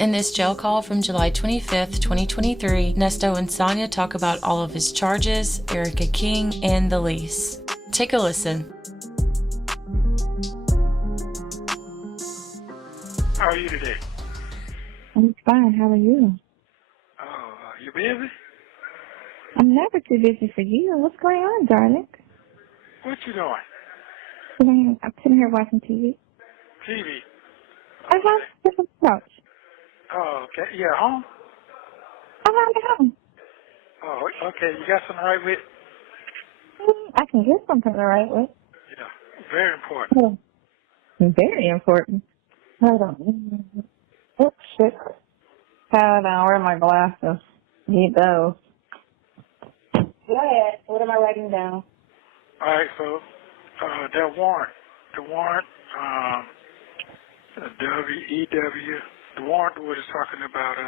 In this jail call from July 25th, 2023, Ernesto and Sonya talk about all of his charges, Erica King, and the lease. Take a listen. How are you today? I'm fine. How are you? Oh, you busy? I'm never too busy for you. What's going on, darling? What you doing? I'm sitting here watching TV. TV. I have different couch. Oh, okay. You at home? I'm at home. Oh, okay. You got something right with? I can get something the right way. Yeah. Very important. Very important. Hold on. Oops, shit. Hold on. Where are my glasses? Need those. Go ahead. What am I writing down? All right. So, that warrant. The warrant, WEW. The warrant was talking about,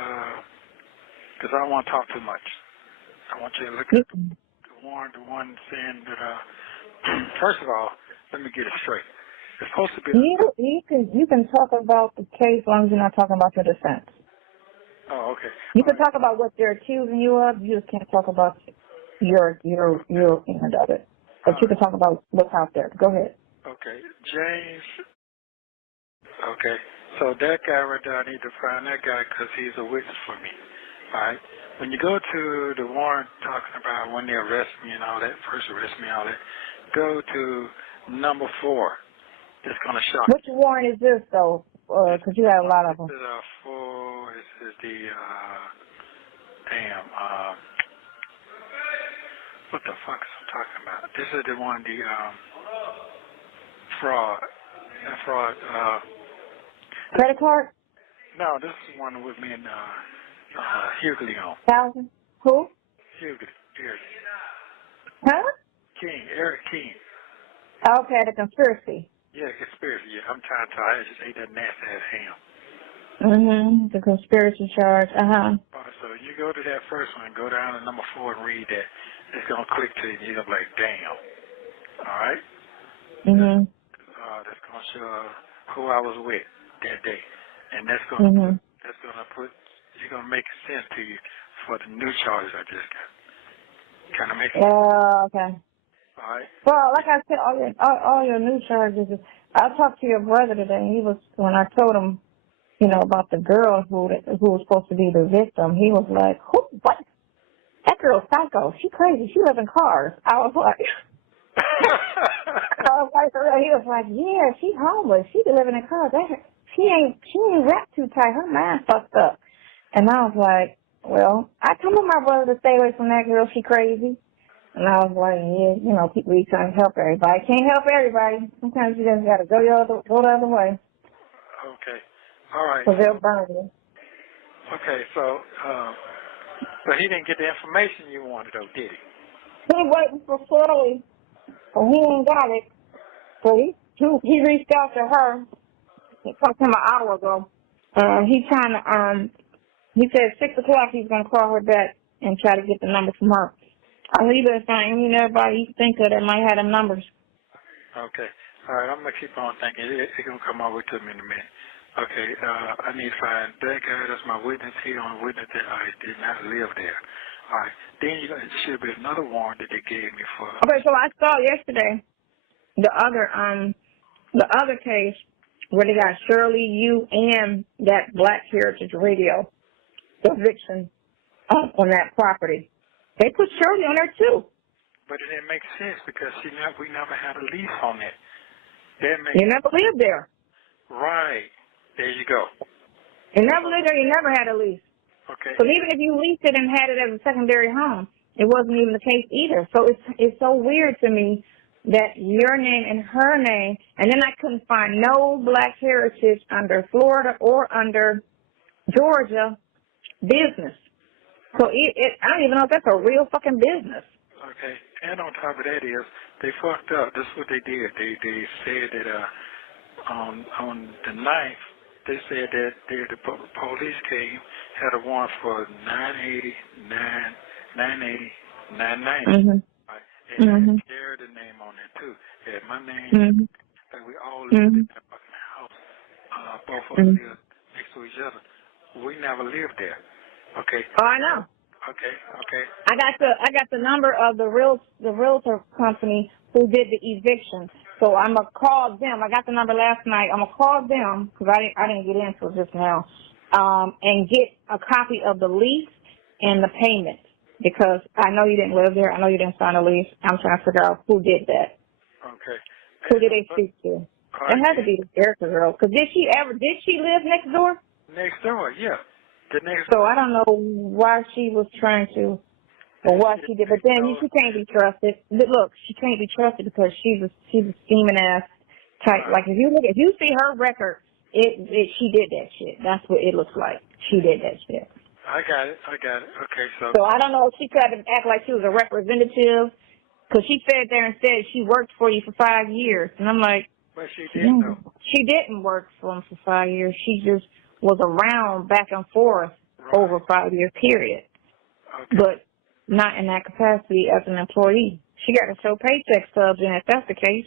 because I don't want to talk too much. I want you to look at the warrant, the one saying that, first of all, let me get it straight. It's supposed to be. You can talk about the case as long as you're not talking about your defense. Oh, okay. You can talk about what they're accusing you of. You just can't talk about your end of it. But you can talk about what's out there. Go ahead. Okay, James. Okay, so that guy right there, I need to find that guy because he's a witness for me. All right. When you go to the warrant talking about when they arrest me and all that, first arrest me, all that, go to number 4. It's going to shock you. Which warrant is this, though? Because you got a lot of them. This is 4. This is the, what the fuck is I'm talking about? This is the one, the, fraud. Credit card? No, this is one with me and, Hughley on. 1,000? Who? Hughley. Huh? King, Eric King. Okay, the conspiracy. Yeah, conspiracy. Yeah, I'm trying to. I just ate that nasty ass ham. The conspiracy charge. So you go to that first one, go down to number 4 and read that. It's gonna click to you. And you're gonna be like, damn. All right. That's gonna show who I was with that day, and that's gonna you're gonna make sense to you for the new charges I just got. Kind of make sense. Okay. All right. Well, like I said, all your new charges. I talked to your brother today. And he was when I told him, about the girl who was supposed to be the victim. He was like, "Who? What? That girl's psycho. She crazy. She lives in cars." I was like, he was like, "Yeah, she homeless. She be living in cars. She ain't wrapped too tight. Her mind fucked up." And I was like, "Well, I told my brother to stay away from that girl. She crazy." And I was like, "Yeah, people be trying to help everybody. Can't help everybody. Sometimes you just got to go the other way." Okay. All right. So they'll burn you. Okay, so he didn't get the information you wanted, though, did he? He waiting for Shirley, but he ain't got it. So he reached out to her. He talked to him an hour ago. He said 6 o'clock he's going to call her back and try to get the number from her. He been finding everybody you think of that might have them numbers. Okay. All right, I'm going to keep on thinking. It's going to come over to me in a minute. Okay, I need to find that guy that's my witness. He on witness that I did not live there. All right. Then there should be another warrant that they gave me for. Okay, so I saw yesterday the other case where they got Shirley, you, and that Black Heritage Radio eviction on that property. They put Shirley on there too. But it didn't make sense because we never had a lease on it. You never lived there. Right. There you go. You never lived there. You never had a lease. Okay. So even if you leased it and had it as a secondary home, it wasn't even the case either. So it's so weird to me that your name and her name, and then I couldn't find no Black Heritage under Florida or under Georgia business. So I don't even know if that's a real fucking business. Okay. And on top of that is they fucked up. This is what they did. They said that on the 9th, they said that the police came, had a warrant for 980, 990. Right? And shared the name on there too. Had my name. And we all lived in that fucking house. Both of us lived next to each other. We never lived there. Okay. Oh, I know. Okay. I got the number of the realtor company who did the eviction. So I'm gonna call them. I got the number last night. I'm gonna call them because I didn't get into it just now, and get a copy of the lease and the payment because I know you didn't live there. I know you didn't sign a lease. I'm trying to figure out who did that. Okay. Who did they speak to? It had to be the Erica girl. Cause did she live next door? Next door, yeah. The next. So I don't know why she was trying to, or what she did. But then she can't be trusted. Look, she can't be trusted because she's a scheming ass type. Like if you see her record, she did that shit. That's what it looks like. She did that shit. I got it. Okay, so. So I don't know if she tried to act like she was a representative, because she sat there and said she worked for you for 5 years, and I'm like. But she didn't know. She didn't work for him for 5 years. She just was around back and forth over a 5-year period. Okay. But not in that capacity as an employee. She got to show paycheck stubs in if that's the case.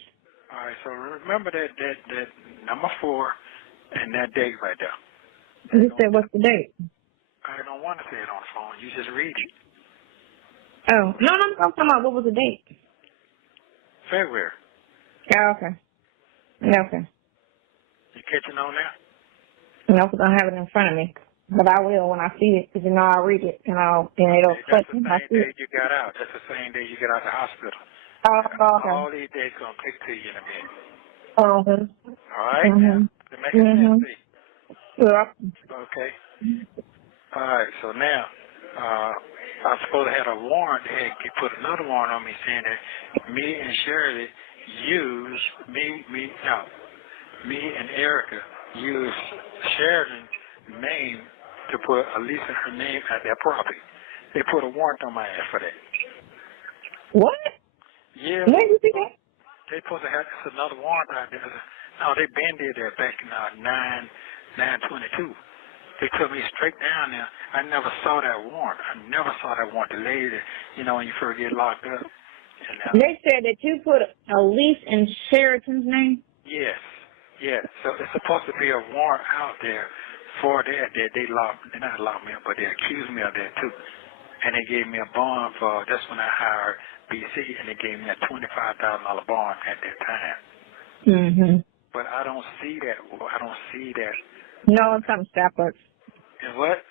All right, so remember that number 4 and that date right there. You said, what's the date? I don't want to say it on the phone. You just read it. Oh, no, I'm talking about what was the date? February. Oh, okay. Okay. You catching on there? No, because I don't have it in front of me. But I will when I see it, because I'll read it, and it'll That's click. the same day you got out. That's the same day you get out of the hospital. Oh, okay. All these days going to click to you in a minute. Mm-hmm. All right? Mm-hmm. To make it sense to you. Yeah. Okay. All right, so now, I was supposed to have a warrant. They had put another warrant on me saying that me and Shirley used, me and Erica used Sheridan's name to put Elisa her name at their property. They put a warrant on my ass for that. What? Yeah. Where did you see that? They supposed to have another warrant out there. No, they been there back in 9/22. They took me straight down there. I never saw that warrant. The lady that, when you first get locked up. And, they said that you put a lease in Sheraton's name? Yes. So it's supposed to be a warrant out there for that. They not locked me up, but they accused me of that too. And they gave me a bond for, that's when I hired BC, and they gave me a $25,000 bond at that time. Mm-hmm. But I don't see that. No, it's something separate. And what?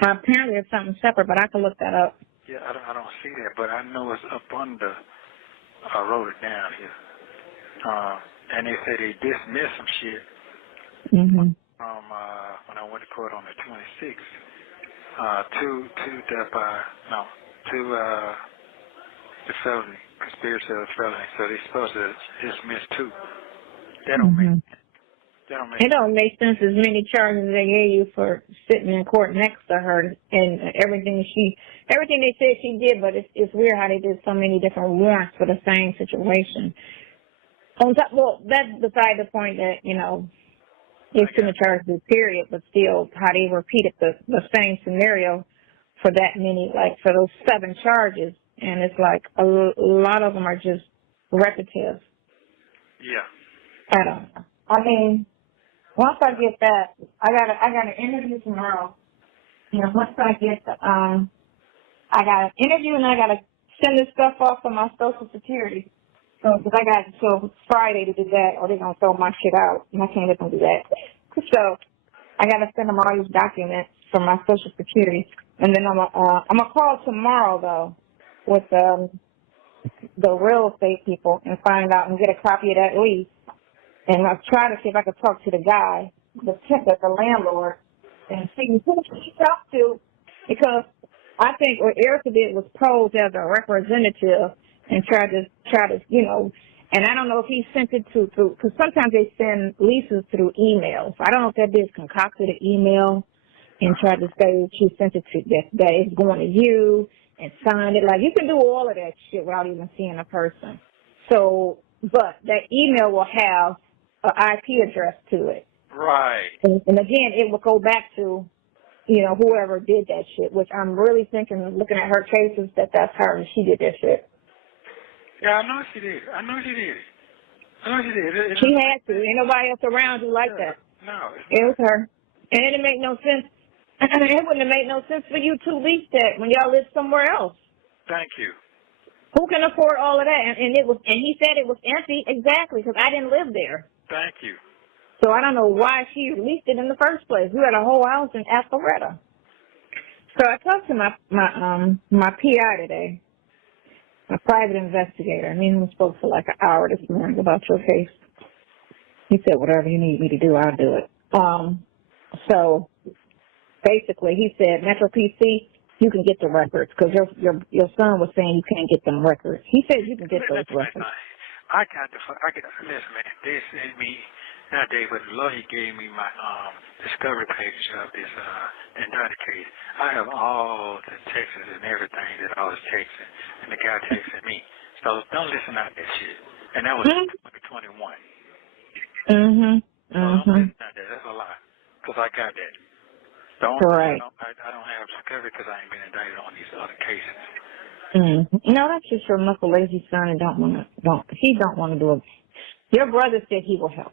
Apparently it's something separate, but I can look that up. Yeah, I don't see that, but I know it's up under. I wrote it down here. And they said they dismissed some shit Mm-hmm. from when I went to court on the 26th. The felony, conspiracy of felony. So they're supposed to dismiss 2. That don't make. It don't make sense as many charges they gave you for sitting in court next to her and everything they said she did, but it's weird how they did so many different warrants for the same situation. On top, well, that's beside the point that, they shouldn't have charged this period, but still how they repeated the same scenario for that many, like for those 7 charges. And it's like a lot of them are just repetitive. Yeah. I don't know. I mean, once I get that, I got an interview tomorrow. Once I get I got an interview and I got to send this stuff off for my Social Security. So, because I got until Friday to do that, or they're going to throw my shit out, and I can't let them do that. So, I got to send them all these documents for my Social Security. And then I'm gonna call tomorrow, though, with the real estate people and find out and get a copy of that lease. And I'll try to see if I can talk to the guy, the landlord, and see who he talked to, because I think what Erica did was pose as a representative and try to, and I don't know if he sent it to, because sometimes they send leases through emails. I don't know if that bitch concocted an email and tried to say she sent it to that it's going to you and signed it. Like, you can do all of that shit without even seeing a person. So, but that email will have an IP address to it. Right. And again, it will go back to, whoever did that shit, which I'm really thinking, looking at her cases, that's her and she did that shit. Yeah, I know she did. She had to. Ain't nobody else around you like that. No. It was her. And it didn't make no sense. It wouldn't have made no sense for you to lease that when y'all live somewhere else. Thank you. Who can afford all of that? And he said it was empty, exactly, because I didn't live there. Thank you. So I don't know why she leased it in the first place. We had a whole house in Alpharetta. So I talked to my PI today, my private investigator. Me and him spoke for like an hour this morning about your case. He said, whatever you need me to do, I'll do it. So basically, he said, Metro PC, you can get the records because your son was saying you can't get them records. He said you can get those records. Listen, man, they sent me, not they, but the lawyer gave me my discovery page of this indicted case. I have all the texts and everything that I was texting, and the guy texted me. So don't listen out that shit. And that was 2021. Mm-hmm. So don't listen out that. That's a lie. Because I got that. Right. I don't have discovery because I ain't been indicted on these other cases. No, that's just your knuckle lazy son and don't want to do it. Your brother said he will help.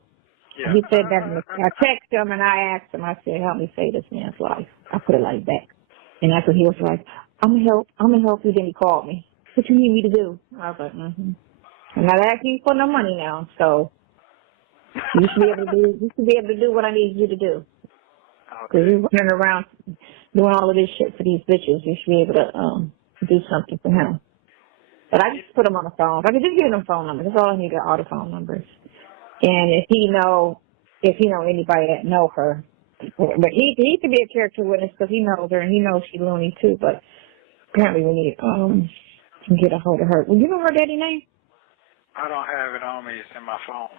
Yeah. He said that. I texted him and I asked him. I said, "Help me save this man's life." I put it like that, and that's what he was like. I'm gonna help you. Then he called me. What you need me to do? I was like, I'm not asking you for no money now, so you should be able to do what I need you to do. Because you're running around doing all of this shit for these bitches. You should be able to do something for him. But I just put him on the phone. I could just give him phone numbers. That's all I need, all the phone numbers. And if he know anybody that know her, but he could be a character witness because he knows her and he knows she's loony too. But apparently we need to get a hold of her. Well, you know her daddy name? I don't have it on me. It's in my phone.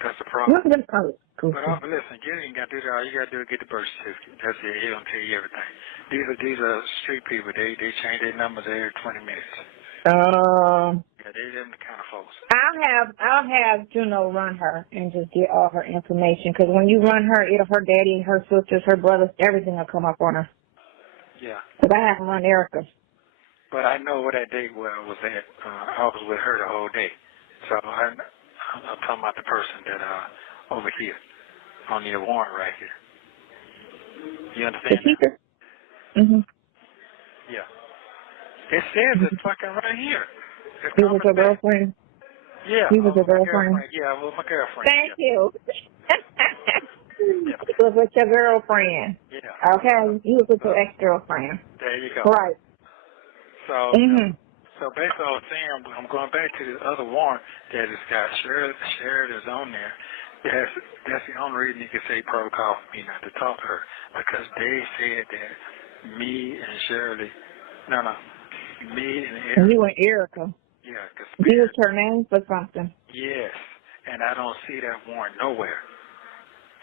That's the problem. What's the color? Cool. But listen, you ain't got to do that. All you got to do is get the birth certificate. That's it. He'll tell you everything. These are street people. They change their numbers every 20 minutes. Yeah, they're them the kind of folks. I'll have Juno run her and just get all her information because when you run her, her daddy, her sisters, her brothers, everything will come up on her. Yeah. Because I haven't run Erica. But I know where that date was at. I was with her the whole day. So I'm talking about the person that over here on the warrant right here. You understand that? Mm-hmm. Yeah. It says it's fucking right here. He was your girlfriend? Yeah. He was your girlfriend? Yeah, well, my girlfriend. Thank you. Yeah. He was with your girlfriend. Yeah. Okay. You was with your ex-girlfriend. There you go. Right. So, so basically I was saying, I'm going back to the other warrant that has got Shirley is on there. That's the only reason you can say protocol for me not to talk to her because they said that me and Erica. You and Erica. Yeah, because you was her name for something. Yes, and I don't see that warrant nowhere.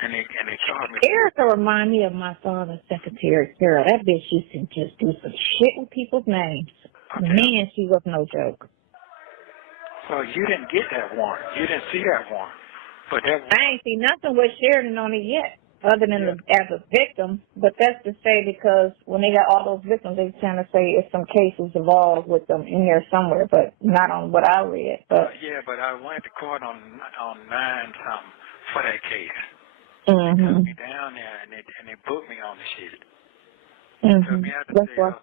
And they charged me. Erica remind me of my father's secretary, Carol. That bitch used to just do some shit with people's names. Okay. Man, she was no joke. So you didn't get that warrant. You didn't see that warrant. But that warrant. I ain't see nothing with Sheridan on it yet, other than as a victim. But that's to say because when they got all those victims, they trying to say it's some cases involved with them in there somewhere, but not on what I read. But yeah, but I went to court on 9-something for that case. They took me down there and they booked me on the shit. Took me out to jail.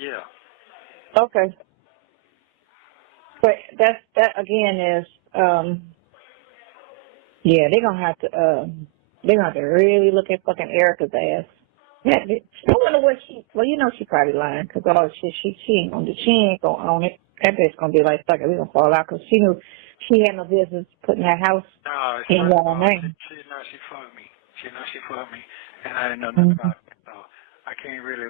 Yeah. Okay. But that again is they're gonna have to really look at fucking Erica's ass. I wonder what she probably lying because all the shit she ain't gonna own it. That bitch gonna be like, fuck it, we gonna fall out because she knew she had no business putting that house in your name. She fucked me. She fucked me, and I didn't know nothing about it. So I can't really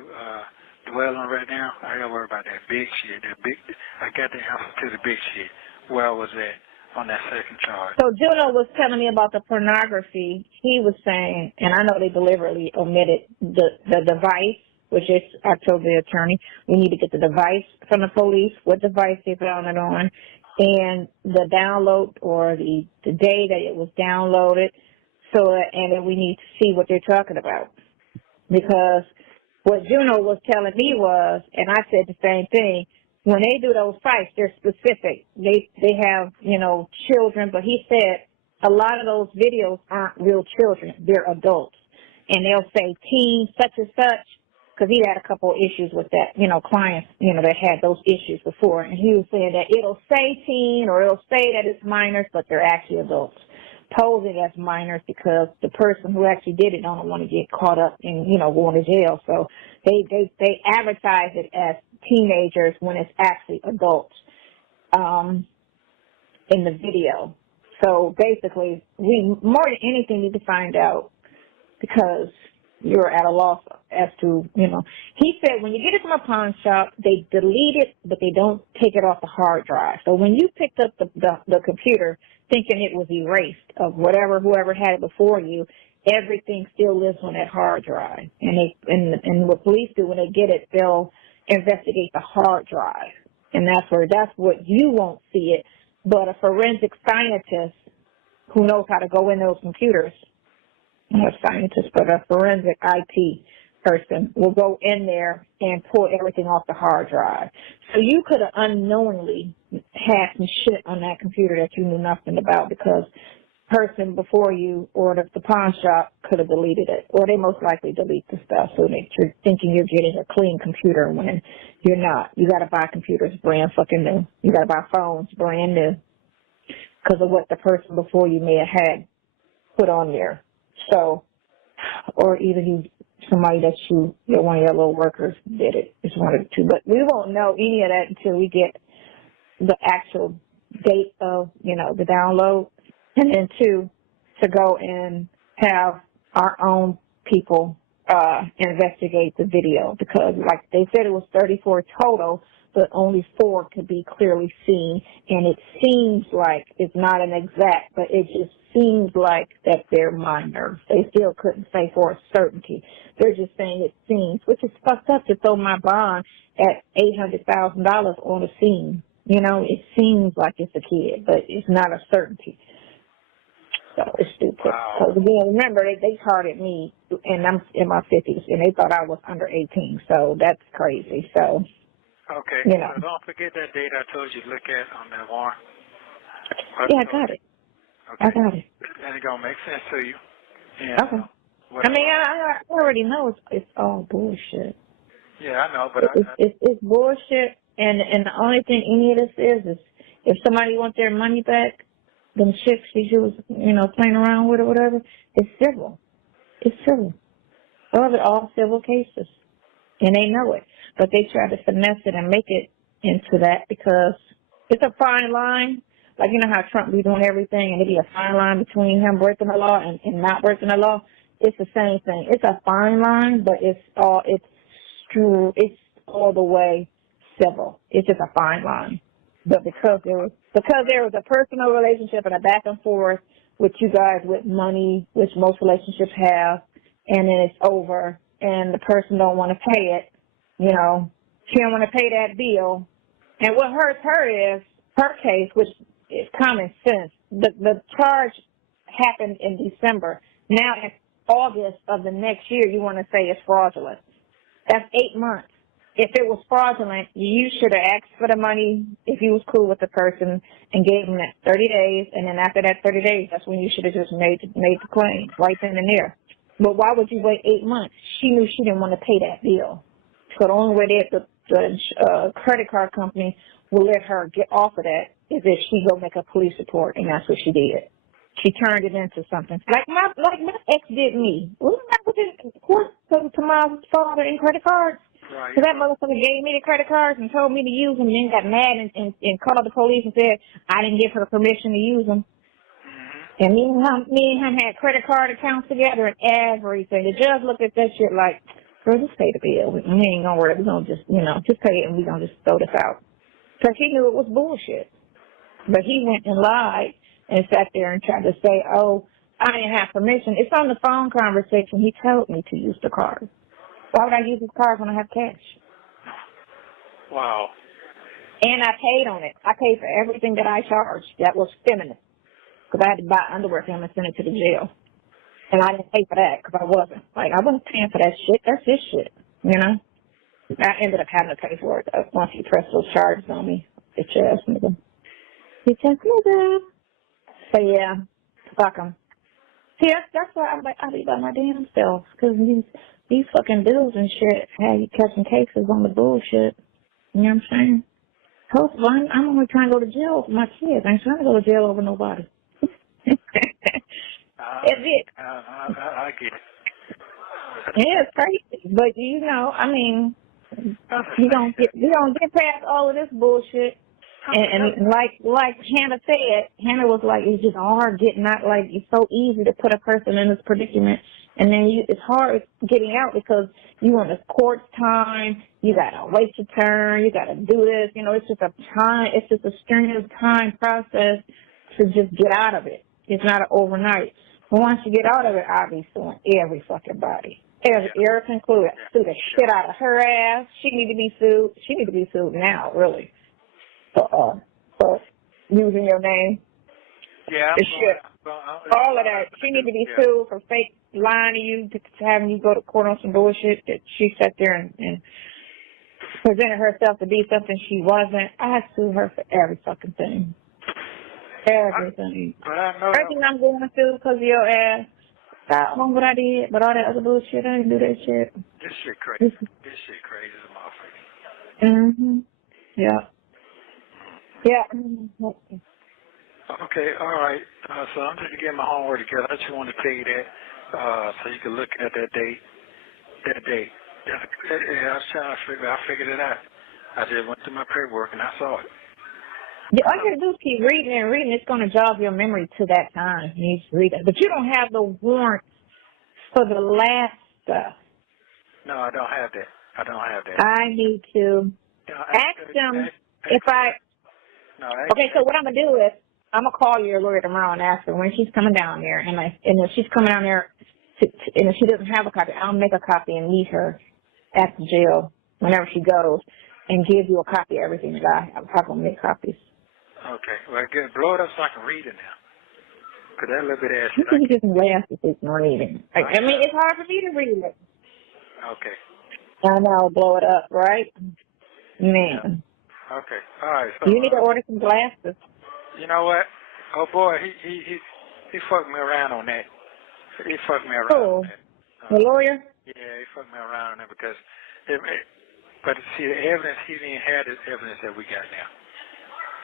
dwell on right now. I gotta worry about that big shit. I got the answer to the big shit. Where I was at on that second charge. So Juno was telling me about the pornography. He was saying, and I know they deliberately omitted the device, which is, I told the attorney, we need to get the device from the police, what device they found it on, and the download or the day that it was downloaded, and then we need to see what they're talking about. Because what Juno was telling me was, and I said the same thing, when they do those fights, they're specific. They have, children, but he said a lot of those videos aren't real children. They're adults. and they'll say teen such and such, because he had a couple of issues with that, clients, that had those issues before. And he was saying that it'll say teen or it'll say that it's minors, but they're actually adults, posing as minors because the person who actually did it don't want to get caught up in, going to jail. So they advertise it as teenagers when it's actually adults in the video. So basically, we more than anything need to find out, because you're at a loss as to, he said when you get it from a pawn shop, they delete it, but they don't take it off the hard drive. So when you picked up the computer thinking it was erased of whoever had it before you, everything still lives on that hard drive. And what police do when they get it, they'll investigate the hard drive. And that's what you won't see it. But a forensic scientist who knows how to go in those computers, not a scientist, but a forensic IT person will go in there and pull everything off the hard drive. So you could have unknowingly had some shit on that computer that you knew nothing about, because the person before you or the pawn shop could have deleted it, or they most likely delete the stuff so that you're thinking you're getting a clean computer when you're not. You got to buy computers brand fucking new. You got to buy phones brand new because of what the person before you may have had put on there. So, or either somebody that one of your little workers did it. It's one of the two. But we won't know any of that until we get the actual date of, the download. And then two, to go and have our own people investigate the video, because like they said it was 34 total, but only 4 could be clearly seen. And it seems like it's not an exact, but it just seems like that they're minors. They still couldn't say for a certainty. They're just saying it seems, which is fucked up to throw my bond at $800,000 on a scene. It seems like it's a kid, but it's not a certainty. So it's stupid. Because again, remember, they charted me, and I'm in my 50s, and they thought I was under 18. So that's crazy. So, okay. So don't forget that date I told you to look at on that warrant. Yeah, I got it. Okay. I got it. And it's going to make sense to you. And, okay. I already know it's all bullshit. Yeah, I know, but it's bullshit. And the only thing any of this is if somebody wants their money back, them chicks she was, playing around with or whatever, it's civil. It's civil. Those are all civil cases. And they know it. But they try to finesse it and make it into that because it's a fine line. Like, how Trump be doing everything and there be a fine line between him breaking the law and not breaking the law. It's the same thing. It's a fine line, but it's all the way civil. It's just a fine line. But because there was a personal relationship and a back and forth with you guys with money, which most relationships have, and then it's over and the person don't want to pay it, she don't want to pay that bill. And what hurts her is her case, which is common sense. The charge happened in December. Now in August of the next year, you want to say it's fraudulent. That's 8 months. If it was fraudulent, you should have asked for the money if you was cool with the person and gave them that 30 days, and then after that 30 days, that's when you should have just made the claim right then and there. But why would you wait 8 months? She knew she didn't want to pay that bill. So the only way that the credit card company will let her get off of that is if she go make a police report, and that's what she did. She turned it into something. Like my ex did me. Wasn't that what his court to my father in credit cards? Right. So that motherfucker gave me the credit cards and told me to use them, and then got mad and called the police and said I didn't give her permission to use them. Mm-hmm. And me and him had credit card accounts together and everything. The judge looked at that shit like, girl, just pay the bill. We ain't gonna worry. We're gonna just, just pay it and we're gonna just throw this out. Because he knew it was bullshit. But he went and lied and sat there and tried to say, oh, I didn't have permission. It's on the phone conversation. He told me to use the card. Why would I use his card when I have cash? Wow. And I paid on it. I paid for everything that I charged that was feminine. Because I had to buy underwear for him and send it to the jail. And I didn't pay for that because I wasn't. I wasn't paying for that shit. That's his shit, I ended up having to pay for it once he pressed those charges on me. Bitch ass nigga. Bitch ass nigga. So, yeah, fuck him. See, that's why I be by my damn self, because these fucking bills and shit have you catching cases on the bullshit. You know what I'm saying? Hopefully, I'm only trying to go to jail for my kids. I ain't trying to go to jail over nobody. It's it. I get it. Yeah, it's crazy. But, you know, I mean, you don't get past all of this bullshit. And like Hannah said, Hannah was like, it's just hard getting out. Like, it's so easy to put a person in this predicament, and then it's hard getting out because you want the court time. You gotta wait your turn. You gotta do this. You know, it's just a strenuous time process to just get out of it. It's not an overnight. But once you get out of it, I'll be suing every fucking body. Erica included. Sue the shit out of her ass. She need to be sued. She need to be sued now, really. For using your name. Yeah. All of that. She need to be sued for fake lying to you, to having you go to court on some bullshit that she sat there and presented herself to be something she wasn't. I sue her for every fucking thing. Everything. Everything I'm going through because of your ass. I don't know what I did, but all that other bullshit, I didn't do that shit. This shit crazy. This shit crazy as a motherfucker. Mm-hmm. Yeah. Yeah. Okay, all right. So I'm just getting my homework together. I just want to tell you that so you can look at that date. I was trying to I figured it out. I just went through my paperwork and I saw it. Yeah, all you have to do is keep reading and reading. It's going to jog your memory to that time. You need to read it. But you don't have the warrant for the last stuff. No, I don't have that. I need to ask them if I... Okay, so what I'm going to do is I'm going to call your lawyer tomorrow and ask her when she's coming down there. And if she's coming down there and if she doesn't have a copy, I'll make a copy and meet her at the jail whenever she goes and give you a copy of everything that I have. I'm going to make copies. Okay. Well, good. Blow it up so I can read it now. Because that little bit of shit. You can just laugh if it's not reading. I mean, it's hard for me to read it. Okay. I know, blow it up, right? Man. Yeah. Okay. All right. So, you need to order some glasses. You know what? Oh, boy, he fucked me around on that. He fucked me around on that. The lawyer? Yeah, he fucked me around on that because... But see, the evidence, he didn't have this evidence that we got now.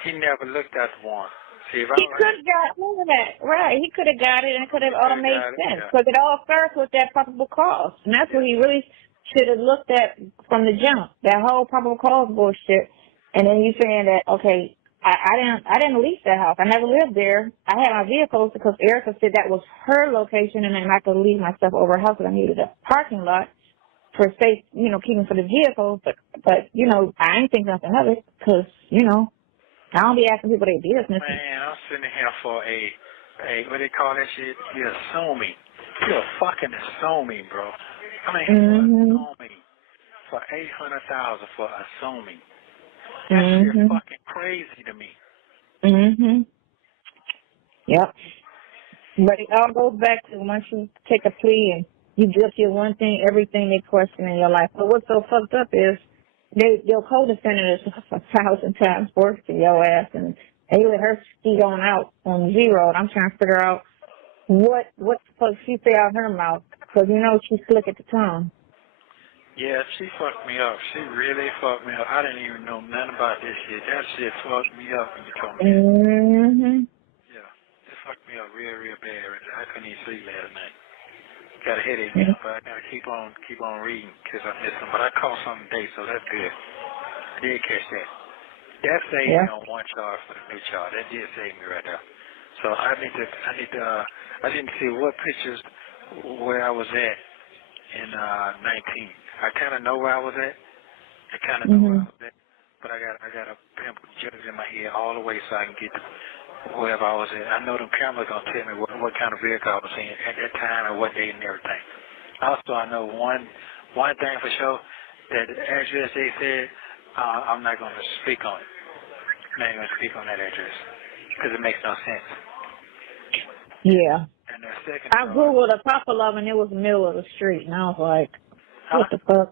He never looked at the warrant. See, if he could have got more of that. Right. He could have got it and it could have all made sense. Because it all starts with that probable cause. And that's what he really should have looked at from the jump. That whole probable cause bullshit. And then you saying that, okay, I didn't lease that house. I never lived there. I had my vehicles because Erica said that was her location and then I could leave my stuff over her house because I needed a parking lot for safe, you know, keeping for the vehicles. But you know, I ain't think nothing of it because, you know, I don't be asking people their business. Man, I'm sitting here for a what they call that shit? You're assuming. You're fucking assuming, bro. I mean, assuming for $800,000 for assuming. That shit fucking crazy to me. Yep. But it all goes back to once you take a plea and you guilty of one thing, everything they question in your life. But what's so fucked up is your co-defendant is 1,000 times worse than your ass, and they let her ski on out on zero. And I'm trying to figure out what the fuck she say out her mouth, because you know she's slick at the tongue. Yeah, she fucked me up. She really fucked me up. I didn't even know nothing about this shit. That shit fucked me up when you told me that. Yeah, it fucked me up real, real bad. I couldn't even sleep last night. Got a headache now, but I gotta keep on reading because I missed them. But I caught something today, so that's good. I did catch that. That saved me on one charge for the new charge. That did save me right there. So I didn't see what pictures where I was at in 19. I kind of know where I was at. But I got a pimple jug in my head all the way so I can get to wherever I was at. I know them cameras gonna tell me what kind of vehicle I was in at that time and what day and everything. Also, I know one thing for sure, that the address they said, I'm not gonna speak on it. I'm not gonna speak on that address because it makes no sense. Yeah. And the second, I googled a couple of them and it was the middle of the street, and I was like, what the fuck?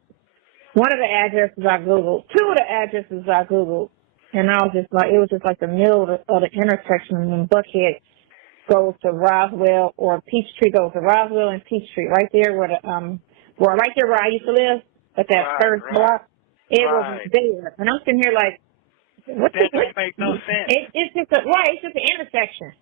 One of the addresses I googled, two of the addresses I googled. And I was just like, it was just like the middle of the intersection in Buckhead goes to Roswell, or Peachtree goes to Roswell and Peachtree, right there where right there where I used to live, at that first block. It was there. And I'm sitting here like, what that don't make no sense. It's just it's just an intersection.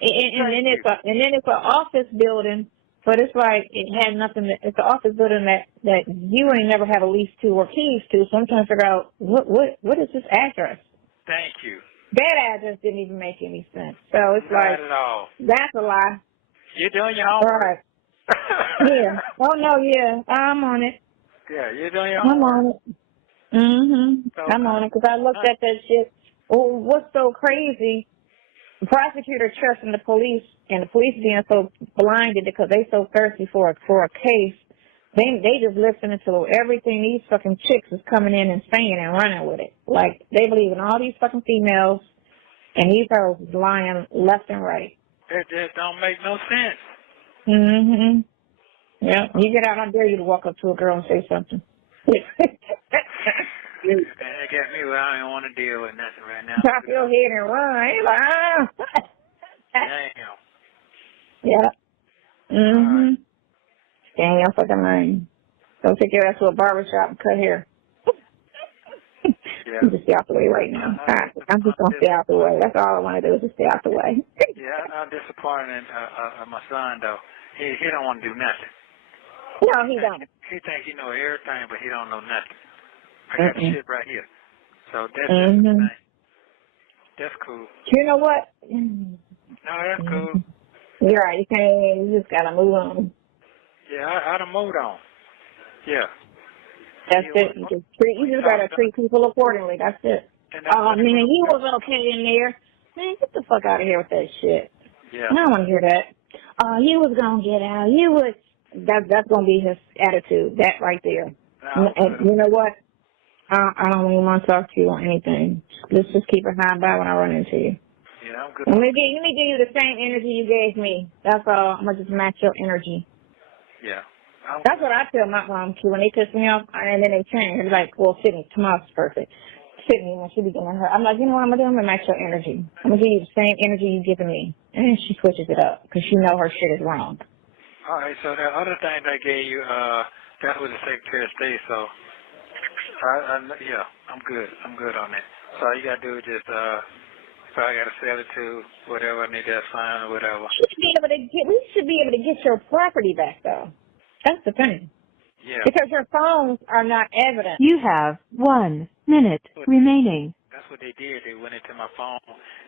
And then it's an office building, but it's like it had nothing. It's an office building that you ain't never have a lease to or keys to. So I'm trying to figure out what is this address? Thank you. That address didn't even make any sense. So it's Not like at all. That's a lie. You're doing your homework. Right. Yeah. Oh no. Yeah. I'm on it. Yeah, you're doing your homework. I'm on it. So, I'm on it because I looked at that shit. Oh, what's so crazy? The prosecutor trusting the police, and the police being so blinded because they so thirsty for a case. They just listening to everything these fucking chicks is coming in and saying and running with it. Like, they believe in all these fucking females, and these girls is lying left and right. It just don't make no sense. Yeah. You get out, I dare you to walk up to a girl and say something. That got me where I don't want to deal with nothing right now. Drop your head and run. You're like, Damn. Yeah. Right. Dang, your fucking mind. Go take your ass to a barbershop and cut hair. Yeah. I'm just stay out the way right now. I'm just going to stay out the way. That's all I want to do is just stay out the way. Yeah, I'm disappointed in my son, though. He don't want to do nothing. No, he don't. He thinks he know everything, but he don't know nothing. I got the shit right here. So that's the thing. That's cool. You know what? No, that's cool. You're right. You just got to move on. Yeah, I done moved on. Yeah. That's it. You just got to treat people accordingly. That's it. Oh, man, he was okay in there. Man, get the fuck out of here with that shit. Yeah. I don't want to hear that. He was going to get out. He was. That's going to be his attitude, that right there. No, and you know what? I don't even want to talk to you on anything. Let's just keep it high and by when I run into you. Yeah, I'm good. Let me give you the same energy you gave me. That's all. I'm going to just match your energy. Yeah. That's what I tell my mom, too. When they piss me off, and then they change. They're like, well, Sydney, tomorrow's perfect. Sydney, when she be getting her, I'm like, you know what I'm going to do? I'm going to match your energy. I'm going to give you the same energy you've given me. And then she switches it up because she know her shit is wrong. All right, so the other thing I gave you, that was the Secretary of State, so, yeah, I'm good. I'm good on that. So all you got to do is just, if I got to sell it to whatever, I need that sign or whatever. We should be able to get your property back, though. That's the thing. Yeah. Because your phones are not evidence. You have 1 minute remaining. That's what they did. They went into my phone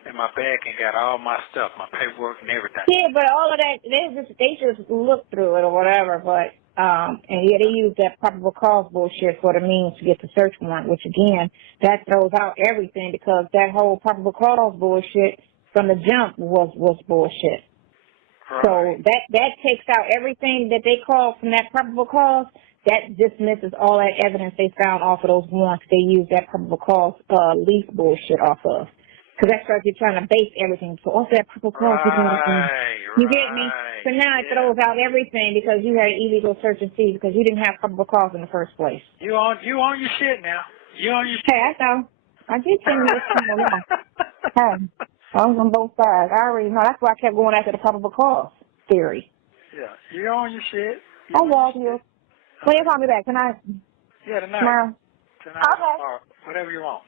and my bag and got all my stuff, my paperwork and everything. Yeah, but all of that, they just looked through it or whatever, but, and yeah, they used that probable cause bullshit for the means to get the search warrant, which again, that throws out everything because that whole probable cause bullshit from the jump was bullshit. Right. So that takes out everything that they called from that probable cause. That dismisses all that evidence they found off of those warrants they used that probable cause lease bullshit off of. Because that's what you're trying to base everything. So off that probable cause, you get me? So now it throws out everything because you had an illegal search and seize because you didn't have probable cause in the first place. You on your shit now. You on your shit. Hey, I know. I did tell you this time now. Hey, I was on both sides. I already know. That's why I kept going after the probable cause theory. Yeah, you're on your shit. I love you. When you call me back tonight? Yeah, tonight. Tomorrow. Tonight. Okay. Or whatever you want.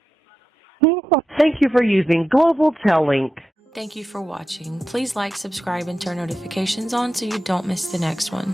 Thank you for using Global Tellink. Thank you for watching. Please like, subscribe, and turn notifications on so you don't miss the next one.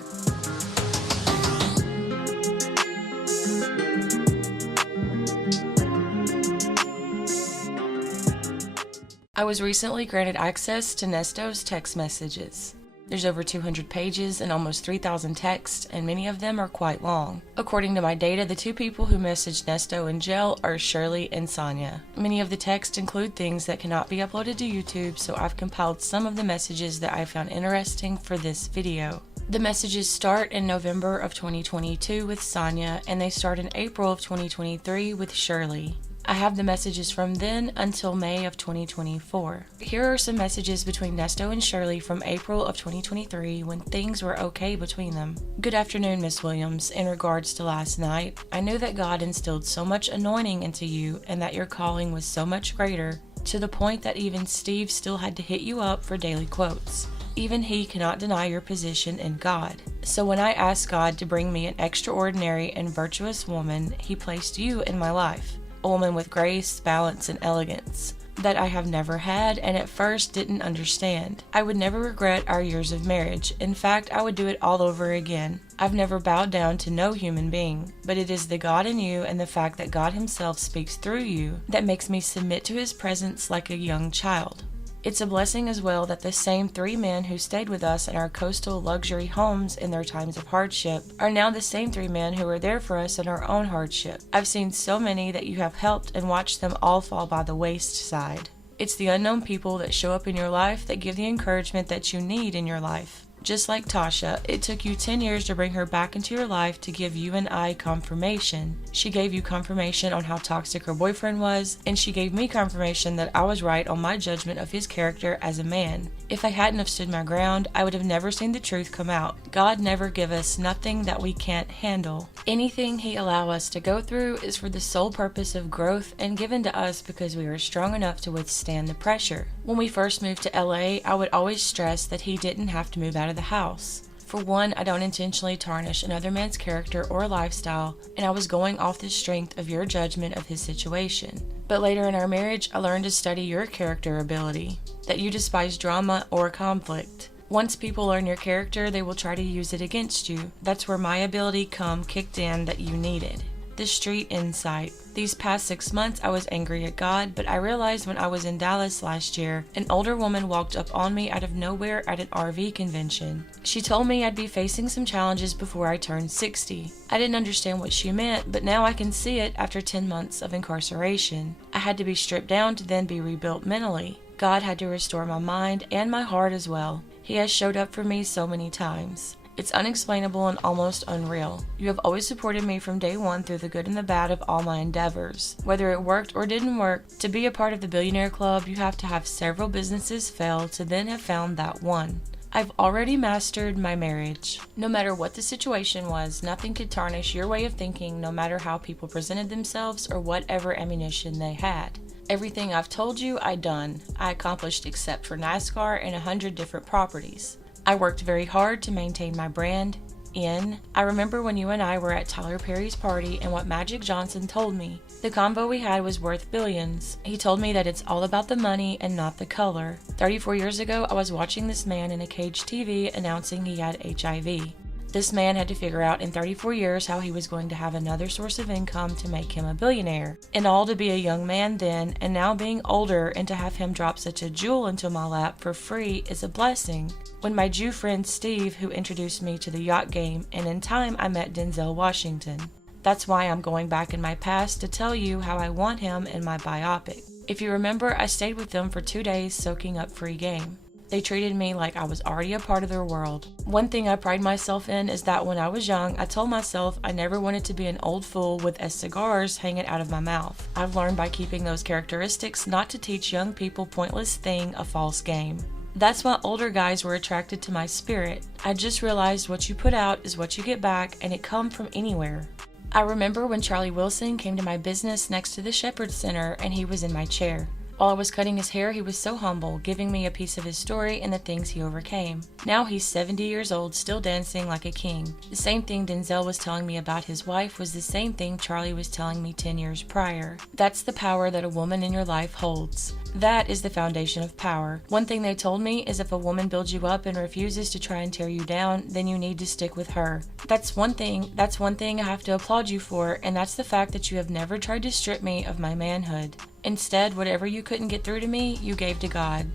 I was recently granted access to Ernesto's text messages. There's over 200 pages and almost 3,000 texts, and many of them are quite long. According to my data, the two people who messaged Ernesto in jail are Shirley and Sonya. Many of the texts include things that cannot be uploaded to YouTube, so I've compiled some of the messages that I found interesting for this video. The messages start in November of 2022 with Sonya, and they start in April of 2023 with Shirley. I have the messages from then until May of 2024. Here are some messages between Ernesto and Shirley from April of 2023 when things were okay between them. Good afternoon, Miss Williams. In regards to last night, I knew that God instilled so much anointing into you and that your calling was so much greater to the point that even Steve still had to hit you up for daily quotes. Even he cannot deny your position in God. So when I asked God to bring me an extraordinary and virtuous woman, He placed you in my life. A woman with grace, balance, and elegance that I have never had and at first didn't understand. I would never regret our years of marriage. In fact, I would do it all over again. I've never bowed down to no human being, but it is the God in you and the fact that God Himself speaks through you that makes me submit to His presence like a young child. It's a blessing as well that the same 3 men who stayed with us in our coastal luxury homes in their times of hardship are now the same 3 men who were there for us in our own hardship. I've seen so many that you have helped and watched them all fall by the wayside. It's the unknown people that show up in your life that give the encouragement that you need in your life. Just like Tasha, it took you 10 years to bring her back into your life to give you and I confirmation. She gave you confirmation on how toxic her boyfriend was, and she gave me confirmation that I was right on my judgment of his character as a man. If I hadn't have stood my ground, I would have never seen the truth come out. God never give us nothing that we can't handle. Anything He allow us to go through is for the sole purpose of growth and given to us because we are strong enough to withstand the pressure. When we first moved to LA, I would always stress that he didn't have to move out of the house. For one, I don't intentionally tarnish another man's character or lifestyle, and I was going off the strength of your judgment of his situation. But later in our marriage, I learned to study your character ability, that you despise drama or conflict. Once people learn your character, they will try to use it against you. That's where my ability kicked in that you needed. The street insight. These past 6 months, I was angry at God, but I realized when I was in Dallas last year, an older woman walked up on me out of nowhere at an RV convention. She told me I'd be facing some challenges before I turned 60. I didn't understand what she meant, but now I can see it after 10 months of incarceration. I had to be stripped down to then be rebuilt mentally. God had to restore my mind and my heart as well. He has showed up for me so many times. It's unexplainable and almost unreal. You have always supported me from day one through the good and the bad of all my endeavors. Whether it worked or didn't work, to be a part of the Billionaire Club, you have to have several businesses fail to then have found that one. I've already mastered my marriage. No matter what the situation was, nothing could tarnish your way of thinking, no matter how people presented themselves or whatever ammunition they had. Everything I've told you, I done. I accomplished except for NASCAR and 100 different properties. I worked very hard to maintain my brand. I remember when you and I were at Tyler Perry's party and what Magic Johnson told me. The convo we had was worth billions. He told me that it's all about the money and not the color. 34 years ago, I was watching this man in a cage TV announcing he had HIV. This man had to figure out in 34 years how he was going to have another source of income to make him a billionaire. And all to be a young man then, and now being older, and to have him drop such a jewel into my lap for free is a blessing. When my Jew friend Steve, who introduced me to the yacht game, and in time I met Denzel Washington. That's why I'm going back in my past to tell you how I want him in my biopic. If you remember, I stayed with them for 2 days soaking up free game. They treated me like I was already a part of their world. One thing I pride myself in is that when I was young, I told myself I never wanted to be an old fool with cigars hanging out of my mouth. I've learned by keeping those characteristics not to teach young people pointless thing a false game. That's why older guys were attracted to my spirit. I just realized what you put out is what you get back, and it come from anywhere. I remember when Charlie Wilson came to my business next to the Shepherd Center and he was in my chair. While I was cutting his hair, he was so humble, giving me a piece of his story and the things he overcame. Now he's 70 years old, still dancing like a king. The same thing Denzel was telling me about his wife was the same thing Charlie was telling me 10 years prior. That's the power that a woman in your life holds. That is the foundation of power. One thing they told me is if a woman builds you up and refuses to try and tear you down, then you need to stick with her. That's one thing I have to applaud you for, and that's the fact that you have never tried to strip me of my manhood. Instead, whatever you couldn't get through to me, you gave to God.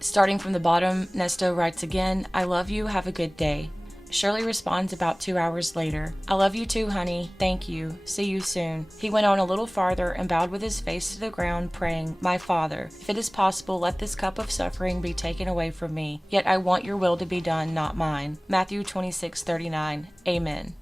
Starting from the bottom, Nesto writes again, I love you, have a good day. Shirley responds about 2 hours later. I love you too, honey. Thank you. See you soon. He went on a little farther and bowed with his face to the ground, praying, My Father, if it is possible, let this cup of suffering be taken away from me. Yet I want your will to be done, not mine. Matthew 26:39. Amen.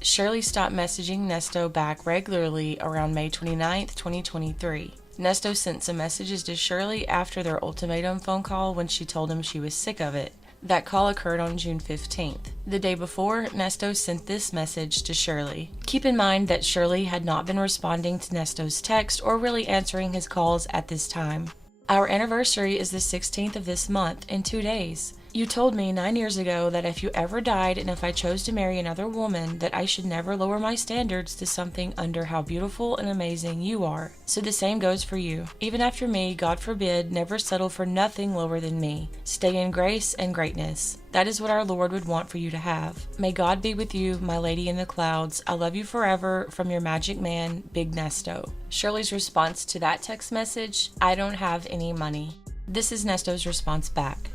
Shirley stopped messaging Nesto back regularly around May 29th, 2023. Nesto sent some messages to Shirley after their ultimatum phone call when she told him she was sick of it. That call occurred on June 15th. The day before, Nesto sent this message to Shirley. Keep in mind that Shirley had not been responding to Nesto's text or really answering his calls at this time. Our anniversary is the 16th of this month in 2 days. You told me 9 years ago that if you ever died and if I chose to marry another woman, that I should never lower my standards to something under how beautiful and amazing you are. So the same goes for you. Even after me, God forbid, never settle for nothing lower than me. Stay in grace and greatness. That is what our Lord would want for you to have. May God be with you, my lady in the clouds. I love you forever, from your magic man, Big Nesto. Shirley's response to that text message, I don't have any money. This is Nesto's response back.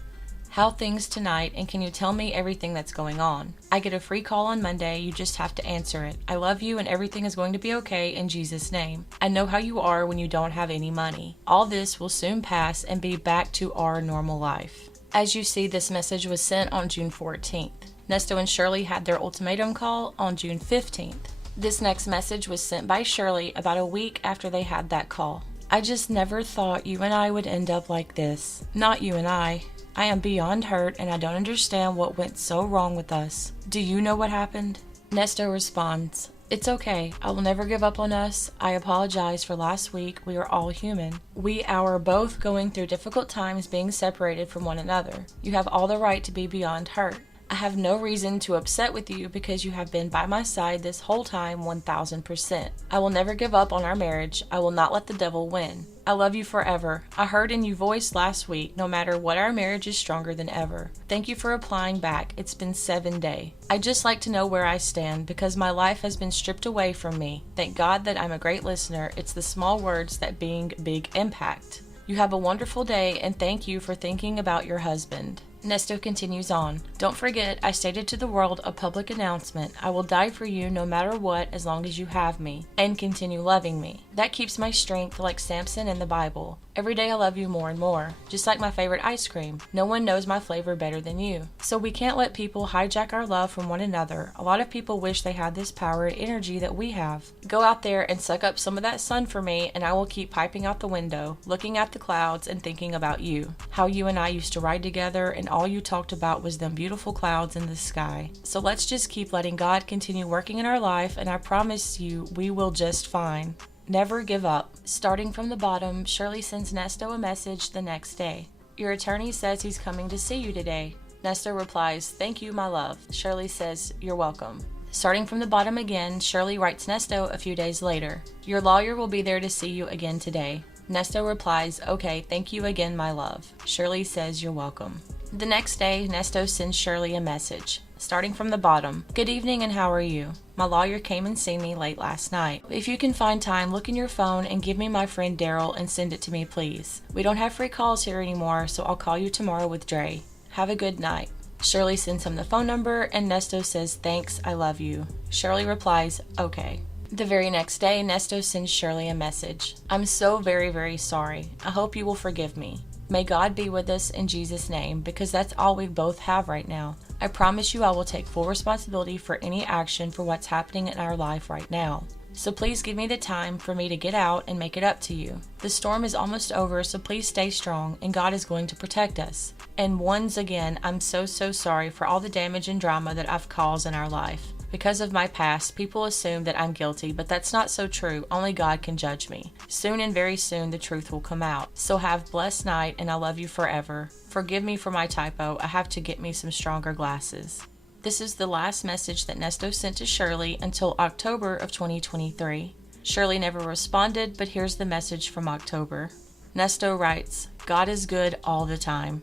How things tonight, and can you tell me everything that's going on? I get a free call on Monday, you just have to answer it. I love you and everything is going to be okay in Jesus' name. I know how you are when you don't have any money. All this will soon pass and be back to our normal life. As you see, this message was sent on June 14th. Nesto and Shirley had their ultimatum call on June 15th. This next message was sent by Shirley about a week after they had that call. I just never thought you and I would end up like this. Not you and I. I am beyond hurt and I don't understand what went so wrong with us. Do you know what happened? Nesto responds, it's okay. I will never give up on us. I apologize for last week. We are all human. We are both going through difficult times being separated from one another. You have all the right to be beyond hurt. I have no reason to upset with you because you have been by my side this whole time 1000%. I will never give up on our marriage. I will not let the devil win. I love you forever. I heard in your voice last week, no matter what, our marriage is stronger than ever. Thank you for replying back. It's been 7 days. I just like to know where I stand because my life has been stripped away from me. Thank God that I'm a great listener. It's the small words that bring big impact. You have a wonderful day and thank you for thinking about your husband. Nesto continues on. Don't forget, I stated to the world a public announcement. I will die for you no matter what as long as you have me, and continue loving me. That keeps my strength like Samson in the Bible. Every day I love you more and more, just like my favorite ice cream. No one knows my flavor better than you. So we can't let people hijack our love from one another. A lot of people wish they had this power and energy that we have. Go out there and suck up some of that sun for me, and I will keep piping out the window, looking at the clouds and thinking about you. How you and I used to ride together, and all you talked about was them beautiful clouds in the sky. So let's just keep letting God continue working in our life, and I promise you we will just fine. Never give up. Starting from the bottom, Shirley sends Nesto a message the next day. Your attorney says he's coming to see you today. Nesto replies, thank you, my love. Shirley says, you're welcome. Starting from the bottom again, Shirley writes Nesto a few days later. Your lawyer will be there to see you again today. Nesto replies, okay, thank you again, my love. Shirley says, you're welcome. The next day, Nesto sends Shirley a message. Starting from the bottom, good evening and how are you? My lawyer came and seen me late last night. If you can find time, look in your phone and give me my friend Daryl and send it to me, please. We don't have free calls here anymore, so I'll call you tomorrow with Dre. Have a good night. Shirley sends him the phone number and Nesto says, thanks, I love you. Shirley replies, okay. The very next day, Nesto sends Shirley a message. I'm so very, very sorry. I hope you will forgive me. May God be with us in Jesus' name, because that's all we both have right now. I promise you I will take full responsibility for any action for what's happening in our life right now. So please give me the time for me to get out and make it up to you. The storm is almost over, so please stay strong, and God is going to protect us. And once again, I'm so sorry for all the damage and drama that I've caused in our life. Because of my past, people assume that I'm guilty, but that's not so true. Only God can judge me. Soon and very soon, the truth will come out. So have a blessed night, and I love you forever. Forgive me for my typo. I have to get me some stronger glasses. This is the last message that Nesto sent to Shirley until October of 2023. Shirley never responded, but here's the message from October. Nesto writes, God is good all the time.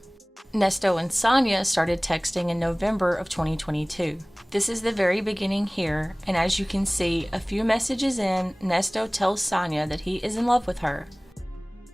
Ernesto and Sonya started texting in November of 2022. This is the very beginning here, and as you can see, a few messages in, Ernesto tells Sonya that he is in love with her.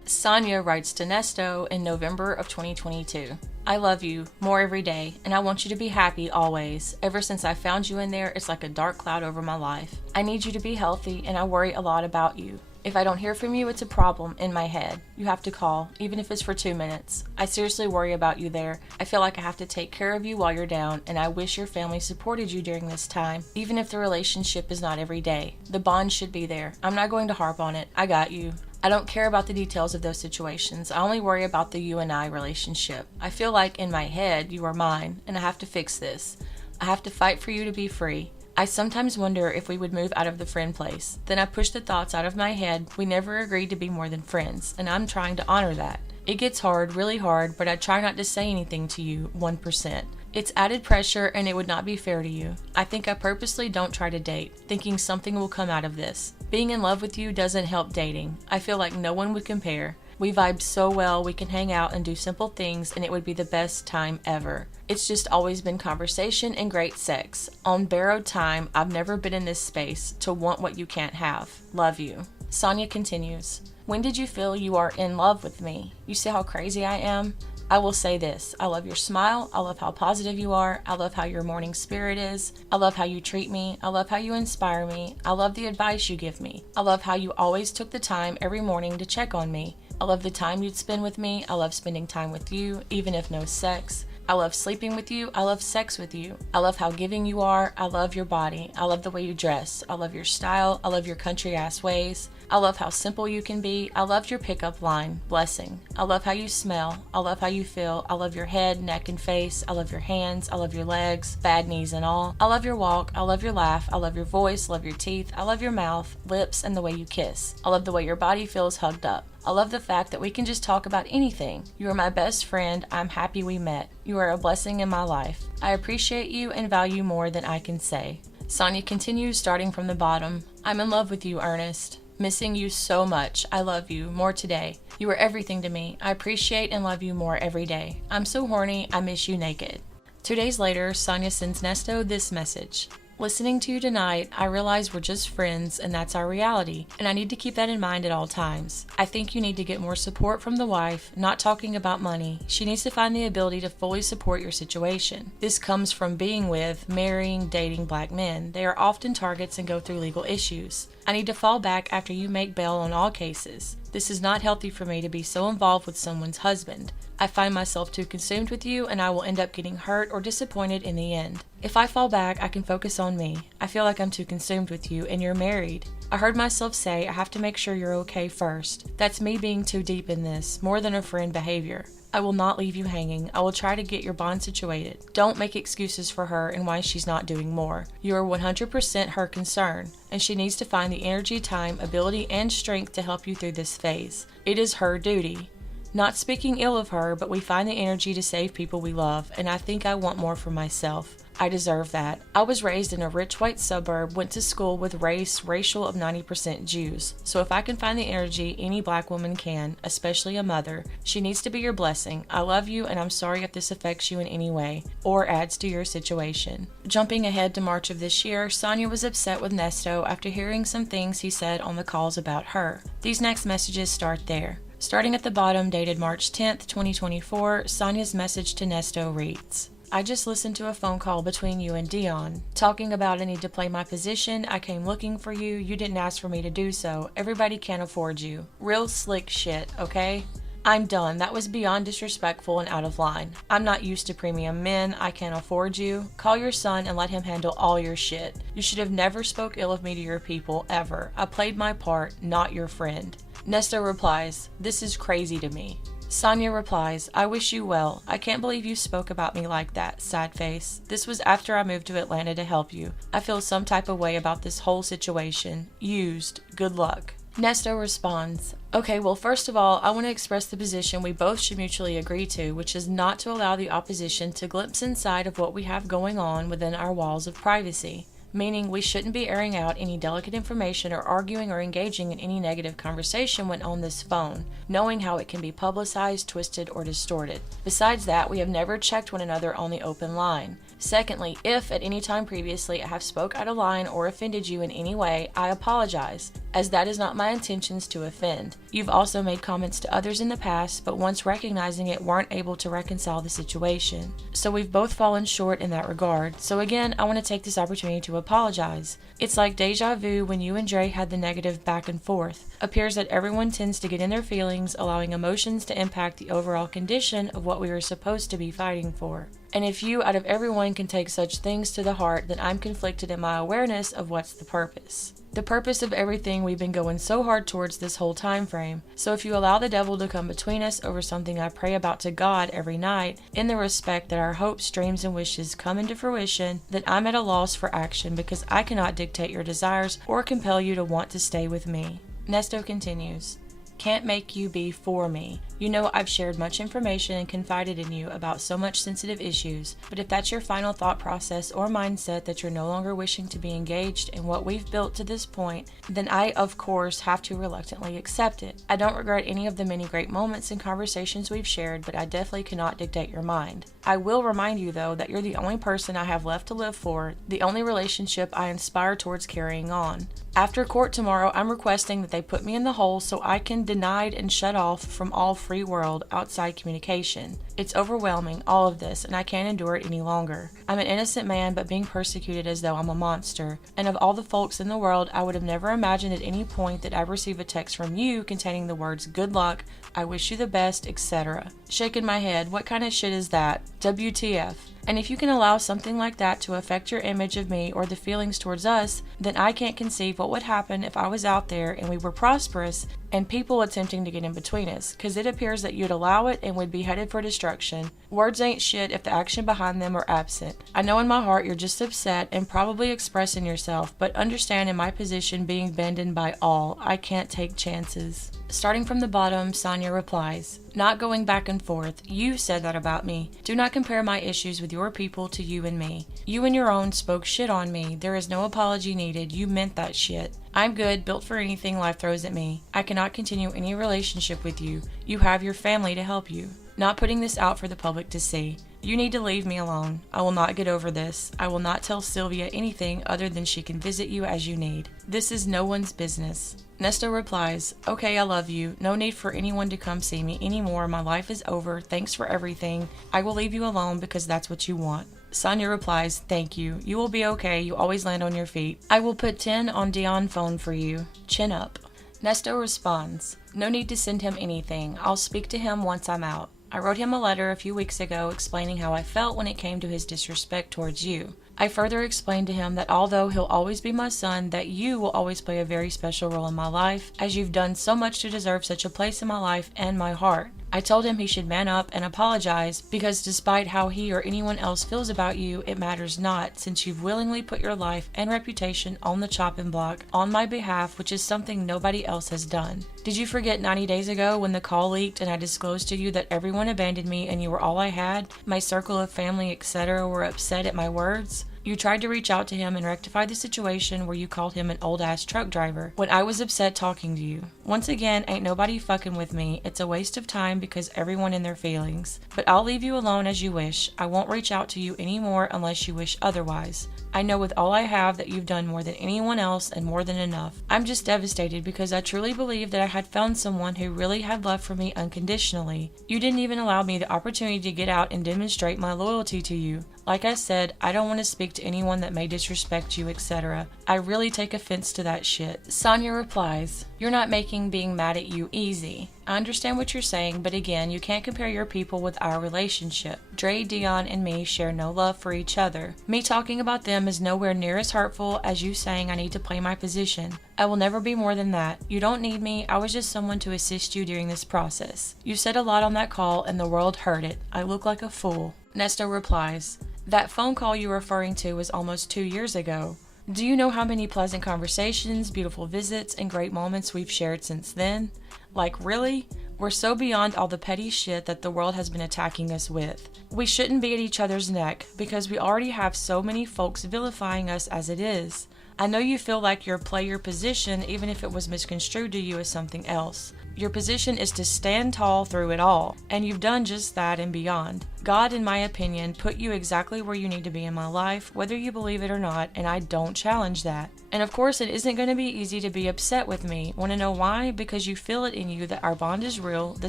Sonya writes to Ernesto in November of 2022. I love you more every day, and I want you to be happy always. Ever since I found you in there, it's like a dark cloud over my life. I need you to be healthy, and I worry a lot about you. If I don't hear from you, it's a problem in my head. You have to call, even if it's for 2 minutes. I seriously worry about you there. I feel like I have to take care of you while you're down, and I wish your family supported you during this time, even if the relationship is not every day. The bond should be there. I'm not going to harp on it. I got you. I don't care about the details of those situations. I only worry about the you and I relationship. I feel like in my head, you are mine, and I have to fix this. I have to fight for you to be free. I sometimes wonder if we would move out of the friend place. Then I push the thoughts out of my head. We never agreed to be more than friends, and I'm trying to honor that. It gets hard, really hard, but I try not to say anything to you, 1%. It's added pressure and it would not be fair to you. I think I purposely don't try to date, thinking something will come out of this. Being in love with you doesn't help dating. I feel like no one would compare. We vibe so well, we can hang out and do simple things and it would be the best time ever. It's just always been conversation and great sex. On borrowed time, I've never been in this space to want what you can't have. Love you. Sonya continues. When did you feel you are in love with me? You see how crazy I am? I will say this, I love your smile, I love how positive you are, I love how your morning spirit is, I love how you treat me, I love how you inspire me, I love the advice you give me, I love how you always took the time every morning to check on me, I love the time you'd spend with me, I love spending time with you, even if no sex, I love sleeping with you, I love sex with you, I love how giving you are, I love your body, I love the way you dress, I love your style, I love your country ass ways, I love how simple you can be. I love your pickup line, blessing. I love how you smell. I love how you feel. I love your head, neck, and face. I love your hands. I love your legs, bad knees and all. I love your walk. I love your laugh. I love your voice. Love your teeth. I love your mouth, lips, and the way you kiss. I love the way your body feels hugged up. I love the fact that we can just talk about anything. You are my best friend. I'm happy we met. You are a blessing in my life. I appreciate you and value more than I can say. Sonya continues, starting from the bottom. I'm in love with you, Ernest. Missing you so much. I love you more today. You are everything to me. I appreciate and love you more every day. I'm so horny. I miss you naked. 2 days later, Sonya sends Ernesto this message. Listening to you tonight, I realize we're just friends and that's our reality, and I need to keep that in mind at all times. I think you need to get more support from the wife, not talking about money. She needs to find the ability to fully support your situation. This comes from being with, marrying, dating black men. They are often targets and go through legal issues. I need to fall back after you make bail on all cases. This is not healthy for me to be so involved with someone's husband. I find myself too consumed with you and I will end up getting hurt or disappointed in the end. If I fall back, I can focus on me. I feel like I'm too consumed with you and you're married. I heard myself say I have to make sure you're okay first. That's me being too deep in this, more than a friend behavior. I will not leave you hanging. I will try to get your bond situated. Don't make excuses for her and why she's not doing more. You are 100% her concern, and she needs to find the energy, time, ability, and strength to help you through this phase. It is her duty. Not speaking ill of her, but we find the energy to save people we love, and I think I want more for myself. I deserve that. I was raised in a rich white suburb, went to school with racial of 90% Jews. So if I can find the energy any black woman can, especially a mother, she needs to be your blessing. I love you and I'm sorry if this affects you in any way or adds to your situation. Jumping ahead to March of this year, Sonya was upset with Ernesto after hearing some things he said on the calls about her. These next messages start there. Starting at the bottom, dated March 10th, 2024, Sonya's message to Ernesto reads, I just listened to a phone call between you and Dion, talking about I need to play my position, I came looking for you, you didn't ask for me to do so, everybody can't afford you. Real slick shit, okay? I'm done. That was beyond disrespectful and out of line. I'm not used to premium men. I can't afford you. Call your son and let him handle all your shit. You should have never spoke ill of me to your people, ever. I played my part, not your friend. Ernesto replies, this is crazy to me. Sonya replies, I wish you well. I can't believe you spoke about me like that, sad face. This was after I moved to Atlanta to help you. I feel some type of way about this whole situation. Used. Good luck. Ernesto responds, okay, well, first of all, I want to express the position we both should mutually agree to, which is not to allow the opposition to glimpse inside of what we have going on within our walls of privacy. Meaning we shouldn't be airing out any delicate information or arguing or engaging in any negative conversation when on this phone, knowing how it can be publicized, twisted, or distorted. Besides that, we have never checked one another on the open line. Secondly, if at any time previously I have spoke out of line or offended you in any way, I apologize, as that is not my intentions to offend. You've also made comments to others in the past, but once recognizing it, weren't able to reconcile the situation. So we've both fallen short in that regard. So again, I want to take this opportunity to apologize. It's like deja vu when you and Dre had the negative back and forth. Appears that everyone tends to get in their feelings, allowing emotions to impact the overall condition of what we were supposed to be fighting for. And if you, out of everyone, can take such things to the heart, then I'm conflicted in my awareness of what's the purpose. The purpose of everything we've been going so hard towards this whole time frame. So if you allow the devil to come between us over something I pray about to God every night, in the respect that our hopes, dreams, and wishes come into fruition, then I'm at a loss for action because I cannot dictate your desires or compel you to want to stay with me. Ernesto continues, can't make you be for me. You know I've shared much information and confided in you about so much sensitive issues, but if that's your final thought process or mindset that you're no longer wishing to be engaged in what we've built to this point, then I, of course, have to reluctantly accept it. I don't regret any of the many great moments and conversations we've shared, but I definitely cannot dictate your mind. I will remind you, though, that you're the only person I have left to live for, the only relationship I inspire towards carrying on. After court tomorrow, I'm requesting that they put me in the hole so I can denied and shut off from all free world outside communication. It's overwhelming, all of this, and I can't endure it any longer. I'm an innocent man, but being persecuted as though I'm a monster. And of all the folks in the world, I would have never imagined at any point that I'd receive a text from you containing the words, "Good luck, I wish you the best," etc. Shaking my head, what kind of shit is that? WTF. And if you can allow something like that to affect your image of me or the feelings towards us, then I can't conceive what would happen if I was out there and we were prosperous and people attempting to get in between us, because it appears that you'd allow it and would be headed for destruction. Words ain't shit if the action behind them are absent. I know in my heart you're just upset and probably expressing yourself, but understand in my position being abandoned by all, I can't take chances. Starting from the bottom, Sonya replies, "Not going back and forth. You said that about me. Do not compare my issues with your people to you and me. You and your own spoke shit on me. There is no apology needed. You meant that shit. I'm good, built for anything life throws at me. I cannot continue any relationship with you. You have your family to help you. Not putting this out for the public to see. You need to leave me alone. I will not get over this. I will not tell Sylvia anything other than she can visit you as you need. This is no one's business." Nesto replies, "Okay, I love you. No need for anyone to come see me anymore. My life is over. Thanks for everything. I will leave you alone because that's what you want." Sonya replies, "Thank you. You will be okay. You always land on your feet. I will put 10 on Dion phone for you. Chin up." Nesto responds, "No need to send him anything. I'll speak to him once I'm out. I wrote him a letter a few weeks ago explaining how I felt when it came to his disrespect towards you. I further explained to him that although he'll always be my son, that you will always play a very special role in my life, as you've done so much to deserve such a place in my life and my heart. I told him he should man up and apologize, because despite how he or anyone else feels about you, it matters not, since you've willingly put your life and reputation on the chopping block on my behalf, which is something nobody else has done. Did you forget 90 days ago when the call leaked and I disclosed to you that everyone abandoned me and you were all I had? My circle of family, etc. were upset at my words? You tried to reach out to him and rectify the situation where you called him an old-ass truck driver when I was upset talking to you. Once again, ain't nobody fucking with me. It's a waste of time because everyone in their feelings. But I'll leave you alone as you wish. I won't reach out to you anymore unless you wish otherwise. I know with all I have that you've done more than anyone else and more than enough. I'm just devastated because I truly believe that I had found someone who really had love for me unconditionally. You didn't even allow me the opportunity to get out and demonstrate my loyalty to you. Like I said, I don't want to speak to anyone that may disrespect you, etc. I really take offense to that shit." Sonya replies, "You're not making being mad at you easy. I understand what you're saying, but again, you can't compare your people with our relationship. Dre, Dion, and me share no love for each other. Me talking about them is nowhere near as hurtful as you saying I need to play my position. I will never be more than that. You don't need me. I was just someone to assist you during this process. You said a lot on that call and the world heard it. I look like a fool." Nesto replies, "That phone call you're referring to was almost 2 years ago. Do you know how many pleasant conversations, beautiful visits, and great moments we've shared since then? Like, really? We're so beyond all the petty shit that the world has been attacking us with. We shouldn't be at each other's neck because we already have so many folks vilifying us as it is. I know you feel like you're play your position even if it was misconstrued to you as something else. Your position is to stand tall through it all, and you've done just that and beyond. God, in my opinion, put you exactly where you need to be in my life, whether you believe it or not, and I don't challenge that. And of course, it isn't going to be easy to be upset with me. Want to know why? Because you feel it in you that our bond is real, the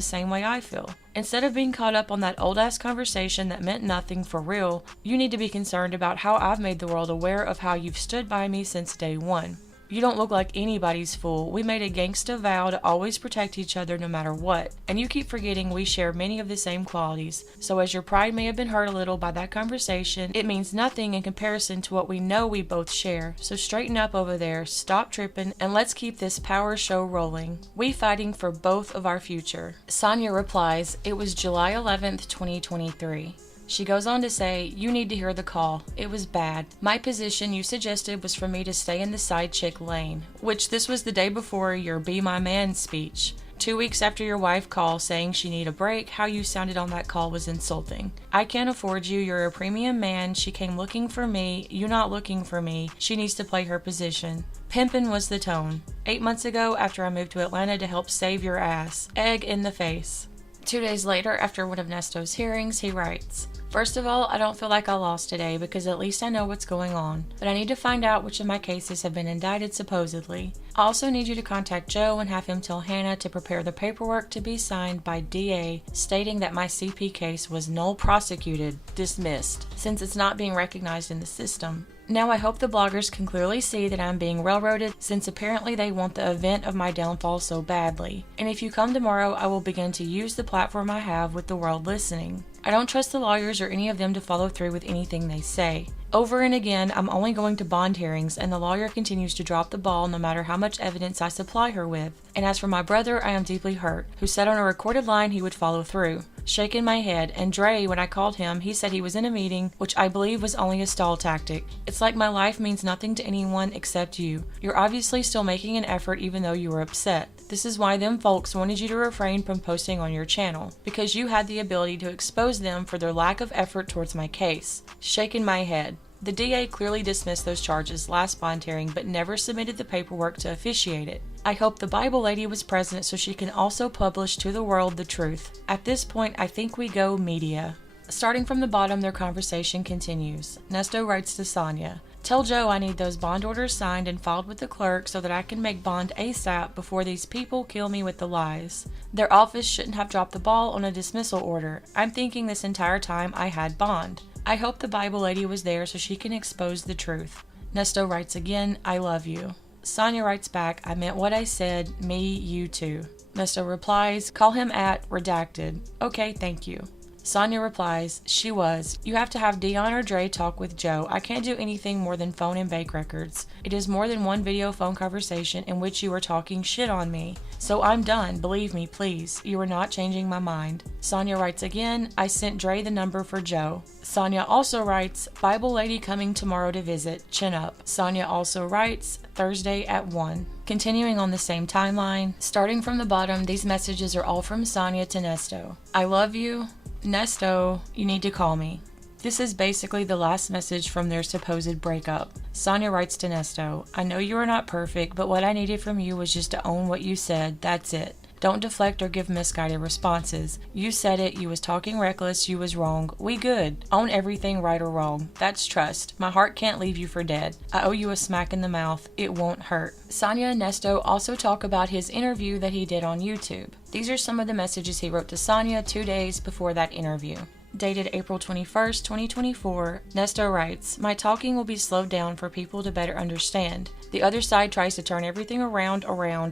same way I feel. Instead of being caught up on that old-ass conversation that meant nothing for real, you need to be concerned about how I've made the world aware of how you've stood by me since day one. You don't look like anybody's fool. We made a gangsta vow to always protect each other no matter what, and you keep forgetting we share many of the same qualities. So as your pride may have been hurt a little by that conversation, it means nothing in comparison to what we know we both share. So straighten up over there, stop tripping, and let's keep this power show rolling. We fighting for both of our future." Sonya replies, "It was July 11th, 2023. She goes on to say, "You need to hear the call. It was bad. My position you suggested was for me to stay in the side chick lane," which this was the day before your Be My Man speech. 2 weeks after your wife called saying she need a break, how you sounded on that call was insulting. I can't afford you, you're a premium man, she came looking for me, you not looking for me, she needs to play her position. Pimpin' was the tone. 8 months ago, after I moved to Atlanta to help save your ass. Egg in the face. 2 days later, after one of Ernesto's hearings, he writes, "First of all, I don't feel like I lost today because at least I know what's going on, but I need to find out which of my cases have been indicted supposedly. I also need you to contact Joe and have him tell Hannah to prepare the paperwork to be signed by DA stating that my CP case was null prosecuted, dismissed, since it's not being recognized in the system. Now I hope the bloggers can clearly see that I'm being railroaded since apparently they want the event of my downfall so badly. And if you come tomorrow, I will begin to use the platform I have with the world listening. I don't trust the lawyers or any of them to follow through with anything they say. Over and again, I'm only going to bond hearings, and the lawyer continues to drop the ball no matter how much evidence I supply her with. And as for my brother, I am deeply hurt, who said on a recorded line he would follow through. Shaking my head, and Dre, when I called him, he said he was in a meeting, which I believe was only a stall tactic. It's like my life means nothing to anyone except you. You're obviously still making an effort even though you were upset. This is why them folks wanted you to refrain from posting on your channel, because you had the ability to expose them for their lack of effort towards my case." Shaking my head. The DA clearly dismissed those charges last bond hearing but never submitted the paperwork to officiate it. I hope the Bible lady was present so she can also publish to the world the truth. At this point, I think we go media. Starting from the bottom, their conversation continues. Ernesto writes to Sonya, "Tell Joe I need those bond orders signed and filed with the clerk so that I can make bond ASAP before these people kill me with the lies. Their office shouldn't have dropped the ball on a dismissal order. I'm thinking this entire time I had bond. I hope the Bible lady was there so she can expose the truth." Ernesto writes again, "I love you." Sonya writes back, "I meant what I said, me, you too." Ernesto replies, "Call him at redacted." "Okay, thank you." Sonya replies, "She was. You have to have Dion or Dre talk with Joe. I can't do anything more than phone and bank records. It is more than one video phone conversation in which you are talking shit on me. So I'm done. Believe me, please. You are not changing my mind." Sonya writes again, "I sent Dre the number for Joe." Sonya also writes, "Bible lady coming tomorrow to visit. Chin up." Sonya also writes, "Thursday at 1. Continuing on the same timeline, starting from the bottom, these messages are all from Sonya to Ernesto. "I love you. Ernesto, you need to call me." This is basically the last message from their supposed breakup. Sonya writes to Ernesto, "I know you are not perfect, but what I needed from you was just to own what you said. That's it. Don't deflect or give misguided responses. You said it, you was talking reckless, you was wrong. We good. Own everything right or wrong. That's trust. My heart can't leave you for dead. I owe you a smack in the mouth. It won't hurt." Sonya and Ernesto also talk about his interview that he did on YouTube. These are some of the messages he wrote to Sonya 2 days before that interview. Dated April 21st, 2024, Ernesto writes, "My talking will be slowed down for people to better understand. The other side tries to turn everything around,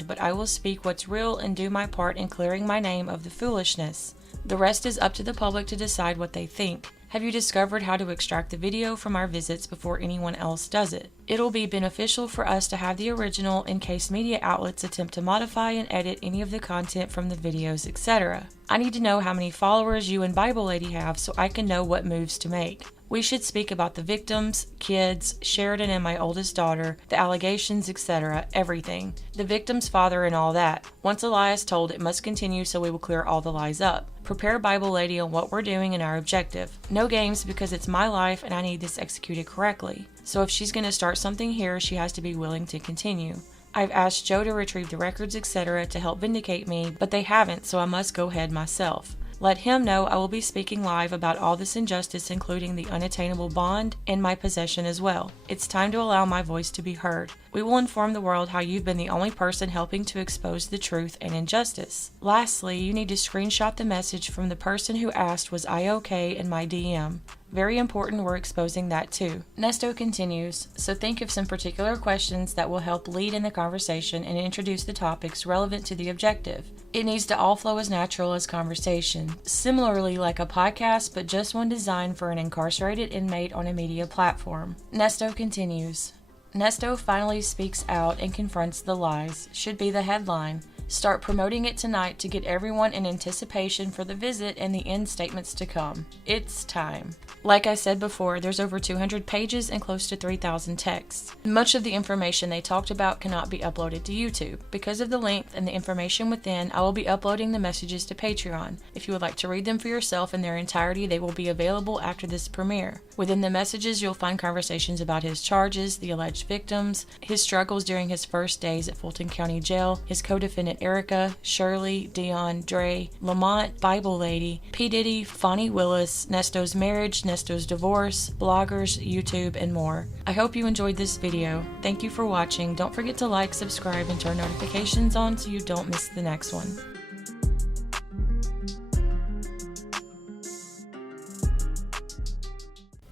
but I will speak what's real and do my part in clearing my name of the foolishness. The rest is up to the public to decide what they think. Have you discovered how to extract the video from our visits before anyone else does it? It'll be beneficial for us to have the original in case media outlets attempt to modify and edit any of the content from the videos, etc. I need to know how many followers you and Bible Lady have so I can know what moves to make. We should speak about the victims, kids, Sheridan and my oldest daughter, the allegations, etc., everything. The victim's father and all that. Once a lie is told, it must continue, so we will clear all the lies up. Prepare Bible Lady on what we're doing and our objective. No games, because it's my life and I need this executed correctly. So if she's going to start something here, she has to be willing to continue. I've asked Joe to retrieve the records, etc. to help vindicate me, but they haven't, so I must go ahead myself. Let him know I will be speaking live about all this injustice, including the unattainable bond and my possession as well. It's time to allow my voice to be heard. We will inform the world how you've been the only person helping to expose the truth and injustice. Lastly, you need to screenshot the message from the person who asked, was I okay, in my DM. Very important, we're exposing that too." Ernesto continues, "So think of some particular questions that will help lead in the conversation and introduce the topics relevant to the objective. It needs to all flow as natural as conversation, similarly like a podcast, but just one designed for an incarcerated inmate on a media platform." Ernesto continues, "Ernesto finally speaks out and confronts the lies, should be the headline. Start promoting it tonight to get everyone in anticipation for the visit and the end statements to come. It's time. Like I said before, there's over 200 pages and close to 3,000 texts. Much of the information they talked about cannot be uploaded to YouTube. Because of the length and the information within, I will be uploading the messages to Patreon. If you would like to read them for yourself in their entirety, they will be available after this premiere. Within the messages, you'll find conversations about his charges, the alleged victims, his struggles during his first days at Fulton County Jail, his co-defendant Erica, Shirley, Dion, Dre, Lamont, Bible Lady, P. Diddy, Fonnie Willis, Nesto's marriage, Nesto's divorce, bloggers, YouTube, and more. I hope you enjoyed this video. Thank you for watching. Don't forget to like, subscribe, and turn notifications on so you don't miss the next one.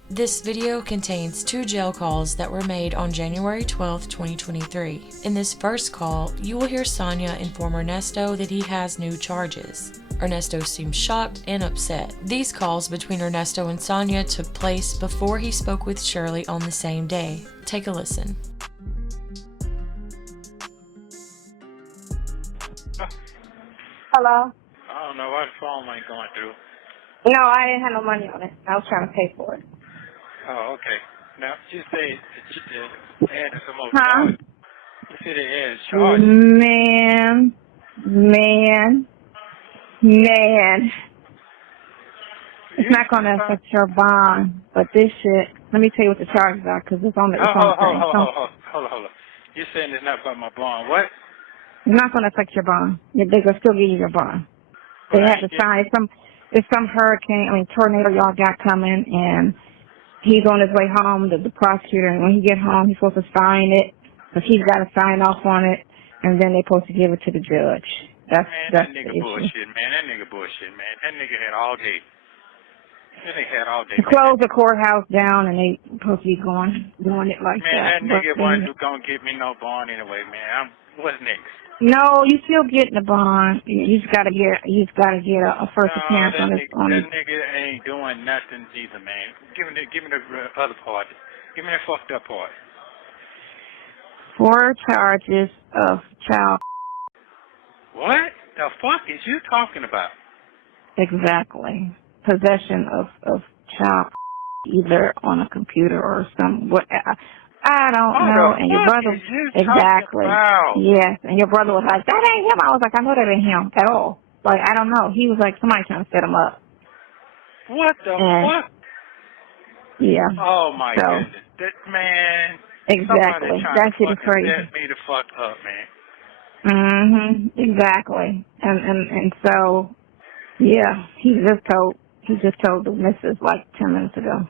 This video contains 2 jail calls that were made on January 12, 2023. In this first call, you will hear Sonya inform Ernesto that he has new charges. Ernesto seems shocked and upset. These calls between Ernesto and Sonya took place before he spoke with Shirley on the same day. Take a listen. Hello? I don't know why the phone ain't going through. No, I didn't have no money on it. I was trying to pay for it. Oh, okay. Now, you say that you added some more Huh? charges. You said they added charges. Man. It's not going to affect your bond, but this shit, let me tell you what the charges are, because it's on the thing. Hold on. You're saying it's not about my bond. What? It's not going to affect your bond. They're going to still give you your bond. They have to sign. It's some tornado y'all got coming, and he's on his way home, the prosecutor, and when he get home, he's supposed to sign it, but he's got to sign off on it, and then they're supposed to give it to the judge. That's that the nigga issue. bullshit, man. That nigga bullshit, man. That nigga had all day. They closed the courthouse down, and they supposed to be doing it like that. Man, that nigga wasn't gonna give me no bond anyway, man. What's next? No, you still getting the bond. You just gotta get a first appearance on this. That nigga ain't doing nothing either, man. Give me the other part. Give me that fucked up part. 4 charges of child. What the fuck is you talking about? Exactly. Possession of child, either on a computer or I don't know. And your brother, exactly. Yes, and your brother was like, that ain't him. I was like, I know that ain't him at all. Like, I don't know. He was like, somebody trying to set him up. What the fuck? Yeah. Oh my goodness, man. Exactly. That shit is crazy. Set me the fuck up, man. Exactly. And so, yeah, he just told the missus like 10 minutes ago.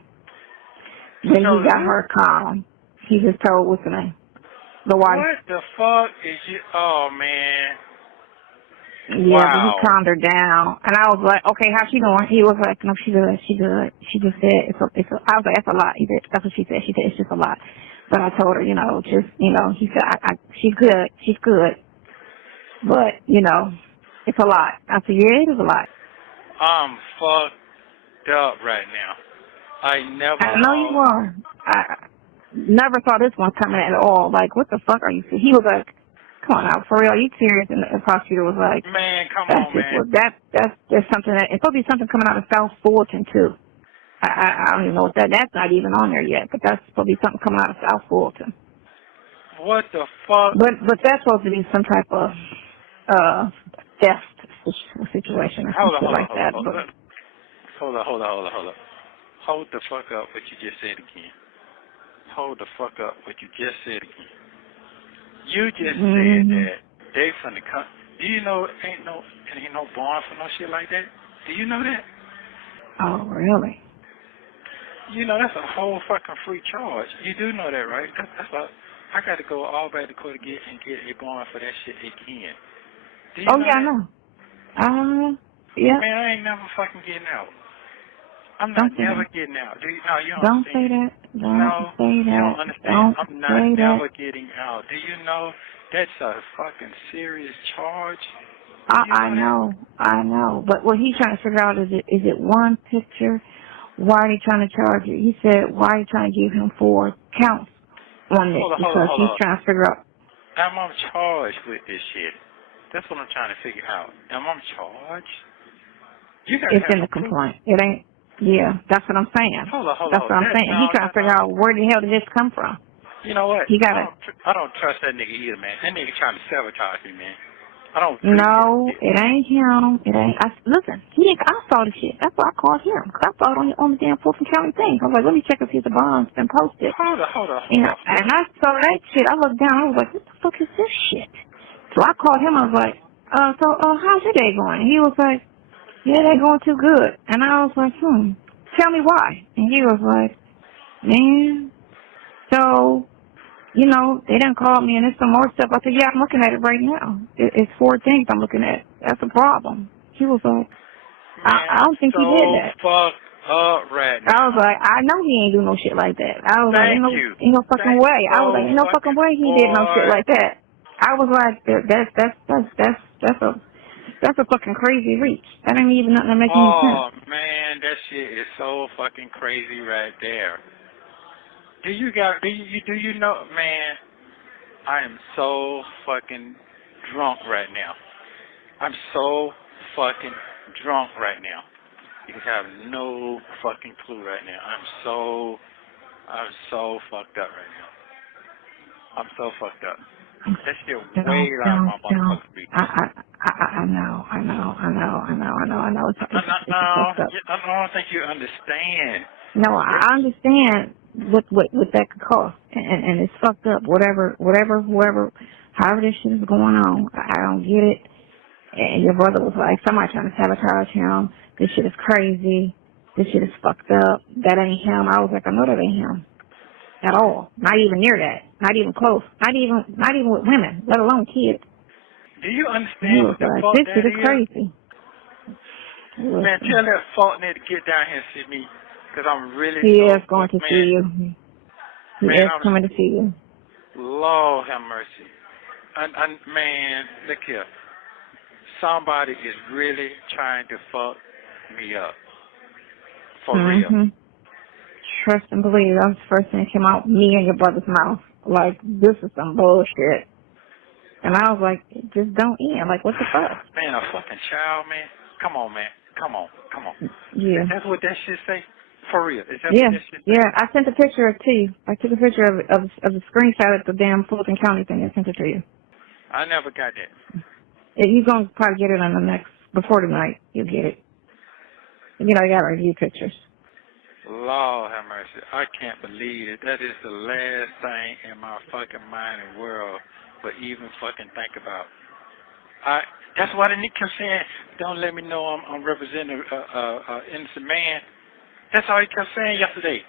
Then he got her calm. He just told, what's the name? The wife. What the fuck is you? Oh, man. Yeah, wow. But he calmed her down. And I was like, okay, how's she doing? He was like, no, she good. She just said, I was like, that's a lot. That's what she said. She said, it's just a lot. But I told her, he said, she's good. She's good. But, it's a lot. I said, yeah, it is a lot. I'm fucked up right now. I know you are. I never saw this one coming at all. Like, what the fuck are you? He was like, come on out, for real, are you serious? And the prosecutor was like, man, come on, man. There's something it's supposed to be something coming out of South Fulton too. I don't even know what that's not even on there yet, but that's supposed to be something coming out of South Fulton. What the fuck? But that's supposed to be some type of theft situation or something like that. Hold on. Hold the fuck up what you just said again. Hold the fuck up what you just said again. You just said that they from the country. Do you know ain't no bond for no shit like that? Do you know that? Oh, really? That's a whole fucking free charge. You do know that, right? I got to go all back to court to get a bond for that shit again. Do you know yeah, that? I know. Yeah. Man, I ain't never fucking getting out. I'm not never getting out. You don't say that. Don't say that. You don't understand. I'm not never getting out. Do you know that's a fucking serious charge? I know. But what he's trying to figure out is it one picture? Why are they trying to charge it? He said, why are you trying to give him 4 counts on it? Because he's trying to figure out. I'm charged with this shit. That's what I'm trying to figure out. Am I charged? You guys It's have in the no proof. complaint. It ain't. Yeah, that's what I'm saying. Hold on. That's what I'm saying. He trying to figure out where the hell did this come from. You know what? He got it. I don't trust that nigga either, man. That nigga trying to sabotage me, man. I don't. No, it ain't him. It ain't. Listen, I saw the shit. That's why I called him. Cause I saw it on the damn Fulton County thing. I was like, let me check if his bond's been posted. Hold on. And I saw that shit. I looked down. I was like, what the fuck is this shit? So I called him. I was like, how's your day going? And he was like, yeah, they're going too good. And I was like, tell me why. And he was like, man, so, you know, they done called me and there's some more stuff. I said, yeah, I'm looking at it right now. It's 4 things I'm looking at. That's a problem. He was like, I don't think he did that. Fucked up right now. I was like, I know he ain't do no shit like that. I was like, ain't no fucking way. I was like, ain't no fucking way he did no shit like that. I was like, that's a fucking crazy reach. That ain't even nothing that makes any sense. Oh man, that shit is so fucking crazy right there. Do you know, man? I am so fucking drunk right now. I'm so fucking drunk right now. You have no fucking clue right now. I'm so fucked up right now. I'm so fucked up. That shit way out of my motherfucking reach. I know. It's fucked up. I don't think you understand. No, I understand what that could cost, and it's fucked up. Whoever, however this shit is going on, I don't get it. And your brother was like, somebody trying to sabotage him. This shit is crazy. This shit is fucked up. That ain't him. I was like, I know that ain't him at all. Not even near that. Not even close. Not even with women, let alone kids. Do you understand what the like, fuck this that shit is crazy. Man, tell that Faulkner to get down here and see me, because I'm really He is going to see you. He is coming to see you. Lord have mercy. Man, look here. Somebody is really trying to fuck me up. For real. Trust and believe. That was the first thing that came out me and your brother's mouth. Like, this is some bullshit. And I was like, just don't end. Like, what the fuck? Man, a fucking child, man. Come on, man. Come on. Yeah. That's what that shit say? For real. Is that yeah. what that shit say? Yeah, I sent a picture to you. I took a picture of the screenshot of the damn Fulton County thing and sent it to you. I never got that. You're going to probably get it on before tonight. You'll get it. You know, you got to review pictures. Lord have mercy. I can't believe it. That is the last thing in my fucking mind and world but even fucking think about. That's why the nigga kept saying, don't let me know I'm representing an innocent man. That's all he kept saying yesterday.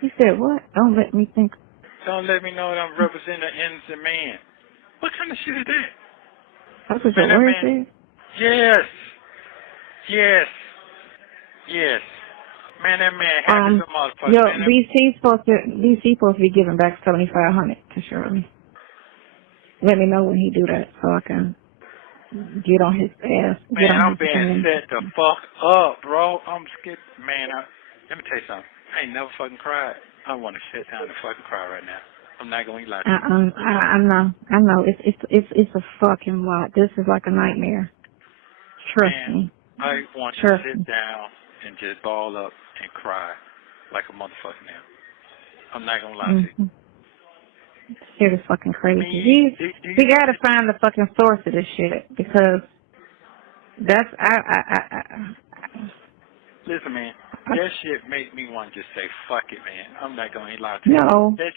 He said what? Don't let me think. Don't let me know that I'm representing an innocent man. What kind of shit is that? That's what your word said? Yes. Man, that man happy as a motherfucker. Yo, BC supposed to be giving back $7,500 to Shirley. Let me know when he do that so I can get on his ass. Man, I'm being set the fuck up, bro. I'm scared. Man, let me tell you something. I ain't never fucking cried. I want to sit down and fucking cry right now. I'm not gonna lie to you. I know. It's a fucking lot. This is like a nightmare. Trust me. I want you to sit down and just ball up and cry like a motherfucker now. I'm not gonna lie to you. Shit is fucking crazy. We gotta find the fucking source of this shit because that's Listen, man, that shit make me want to just say fuck it, man. I'm not gonna lie to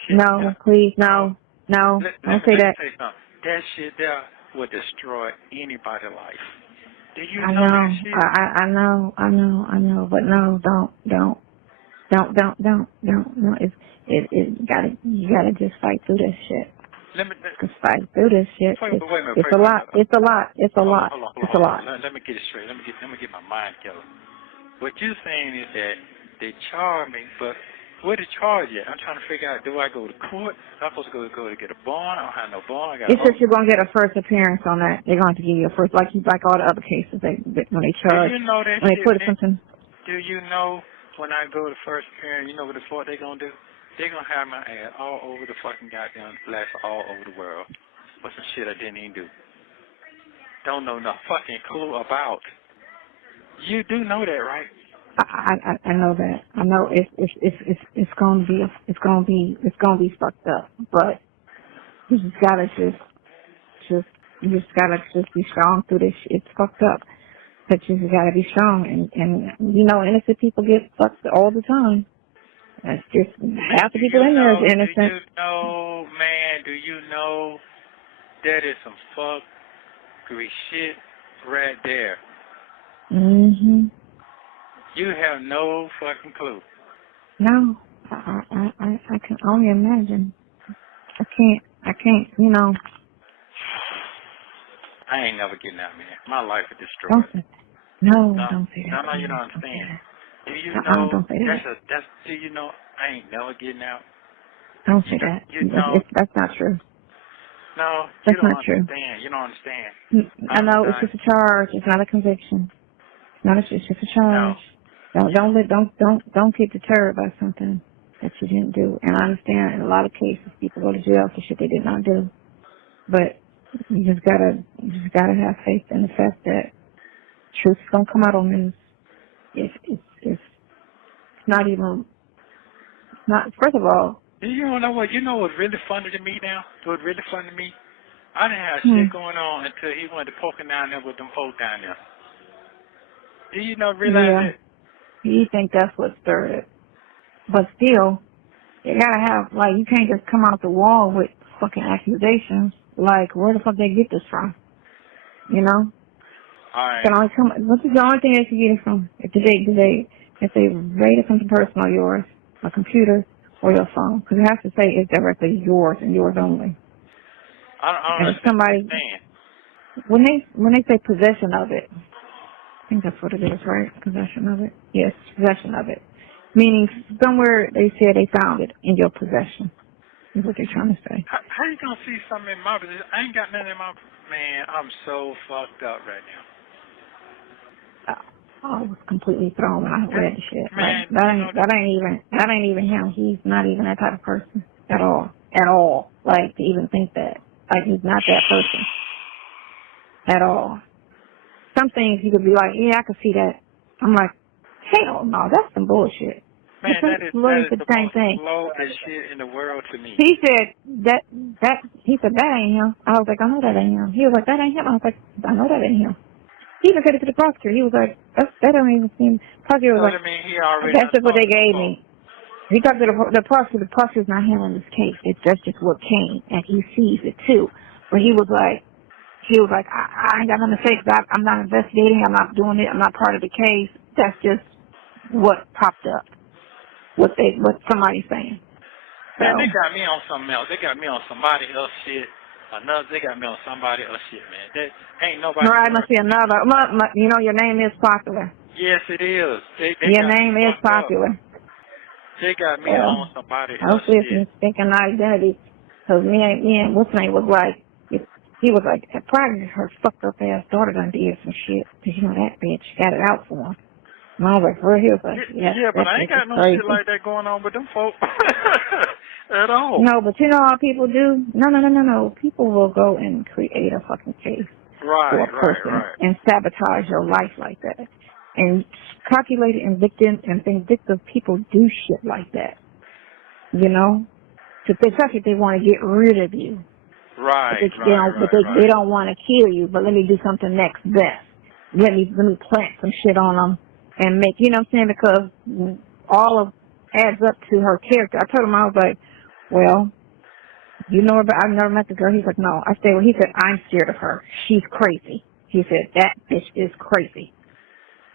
you. Please, no. Don't say that. That shit there will destroy anybody's life. Do you know that shit? I know, but no, don't. No, you gotta just fight through this shit. Just fight through this shit. It's a lot. Hold on. Let me get it straight. Let me get my mind together. What you're saying is that they charge me, but where to charge yet? I'm trying to figure out, do I go to court? Am I supposed to go to get a bond? I don't have no bond. It's just you're going to get a first appearance on that. They're going to give you a first, like all the other cases when they charge. Do you know that when they put something? Do you know when I go to first appearance, you know what the fuck they're going to do? They're going to have my ass all over the fucking goddamn flash all over the world for some shit I didn't even do. don't know no fucking clue about. You do know that, right? I know that. I know it's gonna be fucked up. But you just gotta be strong through this shit. It's fucked up. But you just gotta be strong, and you know, innocent people get fucked all the time. That's just half the people in there is innocent. Do you know, man? Do you know that is some fuckery shit right there? Mhm. You have no fucking clue. No, I can only imagine. I can't. You know. I ain't never getting out, man. My life is destroyed. Don't say that. No, you don't understand. Do you know? Don't say that. Do you know? I ain't never getting out. Don't say that. You know, that's not true. No, that's you don't not understand. True. You don't understand. I know it's just a charge. It's not a conviction. It's just a charge. No. Don't get deterred by something that you didn't do. And I understand in a lot of cases people go to jail for shit they did not do. But you just gotta have faith in the fact that truth's gonna come out on this. It's not even. Not first of all. You know what? You know what's really funny to me now? What's really funny to me? I didn't have shit going on until he went to poking down there with them folks down there. Do you know realize that? You think that's what stirred it. But still, you gotta have, like, you can't just come out the wall with fucking accusations. Like, where the fuck they get this from? You know? Alright. What is the only thing they can get it from? If they rated something personal, yours, a computer, or your phone. Because it has to say it's directly yours and yours only. I don't understand. When they say possession of it, I think that's what it is, right? Possession of it? Yes, possession of it. Meaning somewhere they said they found it in your possession, is what they're trying to say. How you going to see something in my possession? I ain't got nothing in my... Man, I'm so fucked up right now. I was completely thrown when I read the shit. Man, like, that ain't even him. He's not even that type of person at all. At all. Like, to even think that. Like, he's not that person. At all. Some things you could be like, yeah, I could see that. I'm like, hell no, that's some bullshit. Man, that is the same thing. slowest shit in the world to me. He said that ain't him. I was like, I know that ain't him. He was like, that ain't him. I was like, I know that ain't him. He even said it to the prosecutor. He was like, that don't even seem. Prosecutor was like, that's just what they gave me. He talked to the prosecutor. The prosecutor's not handling this case. That's just what came, and he sees it too. But he was like, I ain't got nothing to say because I'm not investigating. I'm not doing it. I'm not part of the case. That's just what popped up. What somebody's saying. So, man, they got me on something else. They got me on somebody else shit. They got me on somebody else shit, man. That ain't nobody. Right, must be another. You know, your name is popular. Yes, it is. Your name is popular. They got me on somebody else shit. shit. Hopefully, thinking identity. Because me and what's name was like, he was like, probably her fucked up ass daughter done did some shit. Because you know that bitch got it out for him. And I was like, for real? Yeah, but I ain't got no shit like that going on with them folks. At all. No, but you know how people do? No. People will go and create a fucking case for a person and sabotage your life like that. And calculated and vindictive people do shit like that. You know? Especially if they want to get rid of you. They don't want to kill you, but let me do something next best. Let me plant some shit on them and make, you know what I'm saying? Because all of adds up to her character. I told him, I was like, well, you know her, but I've never met the girl. He's like, no. I stayed with. He said, I'm scared of her. She's crazy. He said, that bitch is crazy.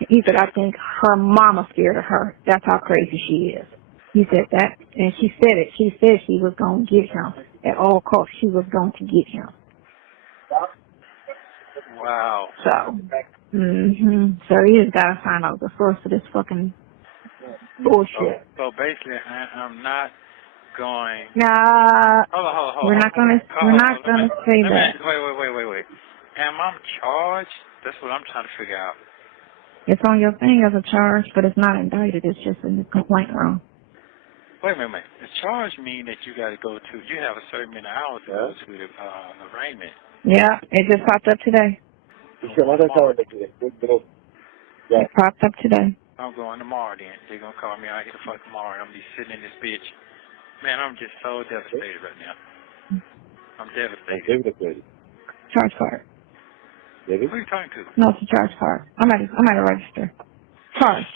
He said, I think her mama scared of her. That's how crazy she is. He said that, and she said it. She said she was going to get him. At all costs, she was going to get him. Wow. So, so you just got to find out the source of this fucking bullshit. So basically, I'm not going. Nah. Hold We're not gonna say that. Wait. Am I charged? That's what I'm trying to figure out. It's on your thing as a charge, but it's not indicted. It's just in the complaint room. Wait a minute. The charge mean that you got to go to. You have a certain amount of hours to go to the arraignment. Yeah, it just popped up today. It popped up today. I'm going tomorrow then. They're going to call me out here the fuck tomorrow. I'm going to be sitting in this bitch. Man, I'm just so devastated right now. I'm devastated. Charge card. Who are you talking to? No, it's a charge card. I'm at a register. Card.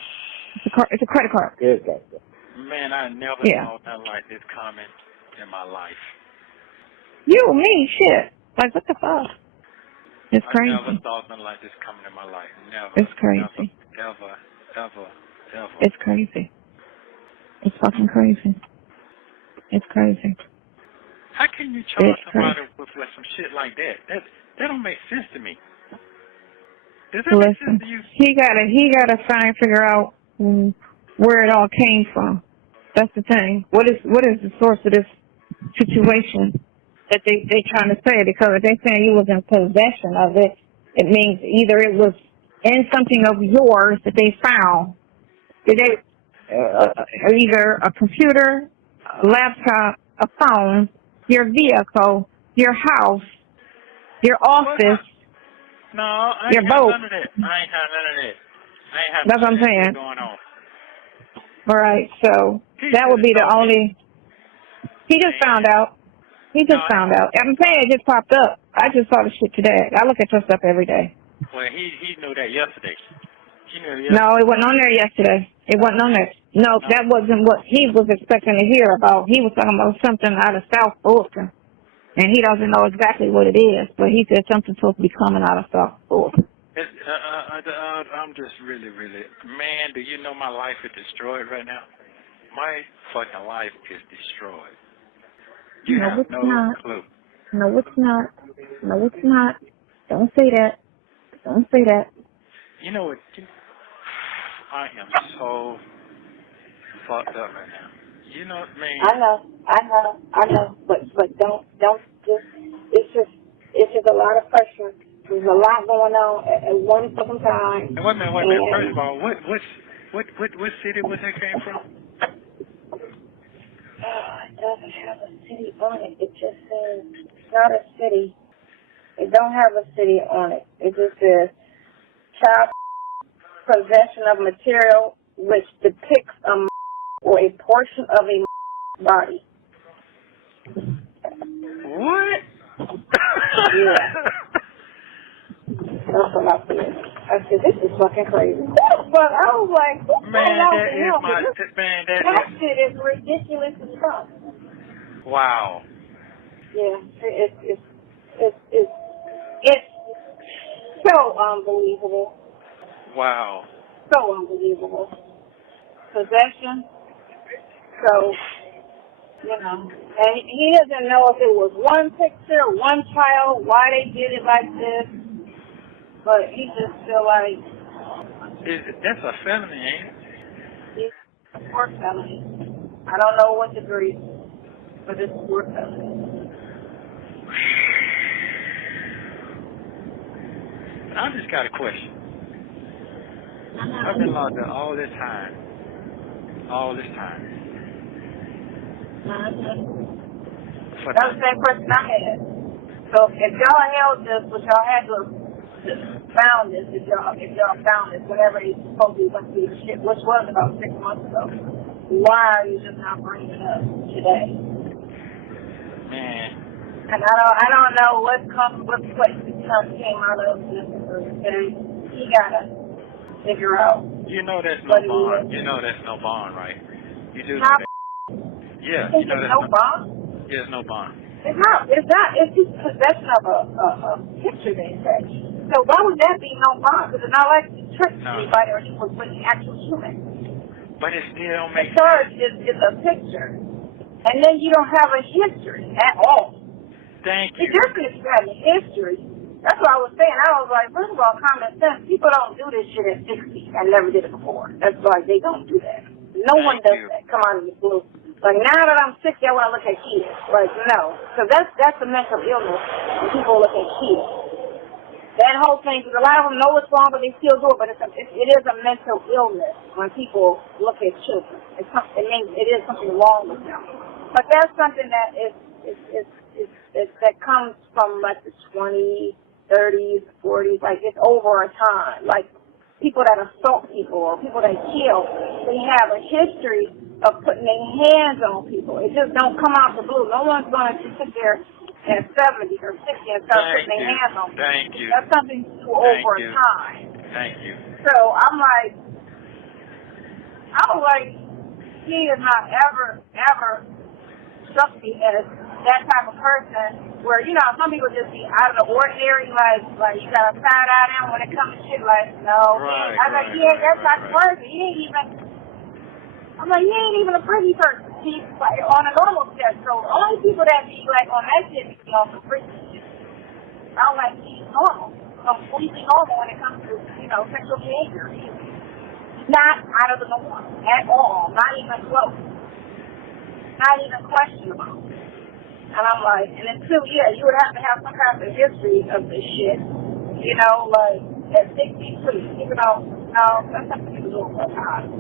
It's a credit card. Man, I never saw nothing like this coming in my life. You, me, shit. Like, what the fuck? It's crazy. I never saw nothing like this coming in my life. Never. It's crazy. Ever. It's crazy. It's fucking crazy. It's crazy. How can you charge somebody with some shit like that? That don't make sense to me. Does that make sense to you? He gotta try and figure out where it all came from. That's the thing. What is the source of this situation that they trying to say? Because if they saying you was in possession of it, it means either it was in something of yours that they found. Did they either a computer, a laptop, a phone, your vehicle, your house, your office, no, I your ain't boat. None of that. I ain't have none of that. I ain't have That's what I'm saying. going on. All right, so that would be the only. He just found out. Found out. I'm saying it just popped up. I just saw the shit today. I look at your stuff every day. Well, he knew that yesterday. No, it wasn't on there yesterday. It wasn't on there. No, that wasn't what he was expecting to hear about. He was talking about something out of South Fulton. And he doesn't know exactly what it is, but he said something's supposed to be coming out of South Fulton. I'm just really, man, do you know my life is destroyed right now? My fucking life is destroyed. You have no clue. No, it's not. No, it's not. Don't say that. Don't say that. You know what? I am so fucked up right now. You know, man. I know. But don't just. It's just a lot of pressure. There's a lot going on at one fucking time. Wait a minute. First of all, what city was that came from? It doesn't have a city on it. It just says it's not a city. It don't have a city on it. It just says child possession of material which depicts a or a portion of a body. What? Yeah. That's what I said. I said, this is fucking crazy. But I was like, that shit is ridiculous as fuck. Wow. Yeah, it's so unbelievable. Wow. So unbelievable. Possession. So, you know, and he doesn't know if it was one picture, one child, why they did it like this. But he just feel like that's a felony, ain't it? It's a work felony. I don't know what degree, but it's a work felony. I just got a question. I've been locked up all this time. That was the same question I had. So if y'all held this, which y'all had to found this, if y'all found this, whenever it supposedly went through the shit, which was about 6 months ago, why are you just not bringing it up today? Man. And I don't know what place the stuff came out of this, and he gotta figure out. You know that's no bond. You know that's no bond, right? You do know that. Yeah, you know that's no bond. Yeah, there's no bond. It's not. It's just possession of a picture they say. So why would that be no bond? Because it's not like you tricked anybody or you was with the actual human. But it still don't make sense. The charge is a picture. And then you don't have a history at all. Thank you. You definitely have a history. That's what I was saying. I was like, first of all, common sense. People don't do this shit at 60 and never did it before. That's like, they don't do that. No one does that. Come out of the blue. Like, now that I'm 60, I want to look at kids. Like, no. Because that's a mental illness when people look at kids. That whole thing, because a lot of them know what's wrong, but they still do it. But it is a mental illness when people look at children. It means it is something wrong with them. But that's something that that comes from like the 20s, 30s, 40s, like it's over a time. Like people that assault people or people that kill, they have a history of putting their hands on people. It just don't come out the blue. No one's going to sit there in 70 or 60 and start putting their hands on people. Thank you. That's something to over time. Thank you. So I'm like, he is not ever struck me as that type of person where, you know, some people just be out of the ordinary, like you got a side eye down when it comes to shit, like, no. Right, I was like, yeah, that's not the person. He ain't even a pretty person. He's like on a normal step. So only people that be like on that shit be on some freaky shit. I don't like he's normal. Completely normal when it comes to, you know, sexual behavior. He's not out of the norm at all. Not even close. Not even questionable. And I'm like, and then too, yeah, you would have to have some kind of history of this shit. You know, like, at 63, even though, no, that's something you do all the time.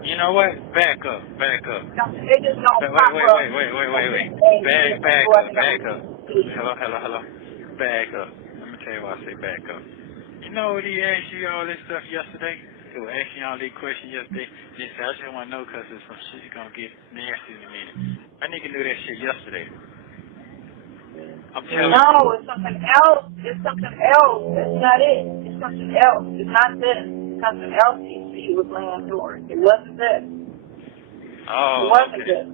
You know what? Back up. They just don't Wait. Back up. Hello. Back up. Let me tell you why I say back up. You know what he asked you all this stuff yesterday? He was asking y'all these questions yesterday. He said, I just want to know because there's some shit you're going to get nasty in a minute. That nigga knew that shit yesterday. I'm telling you. No, it's something else. It's something else. That's not it. It's something else. It's not this. Something else he was laying doors. It wasn't this. Oh, it wasn't this.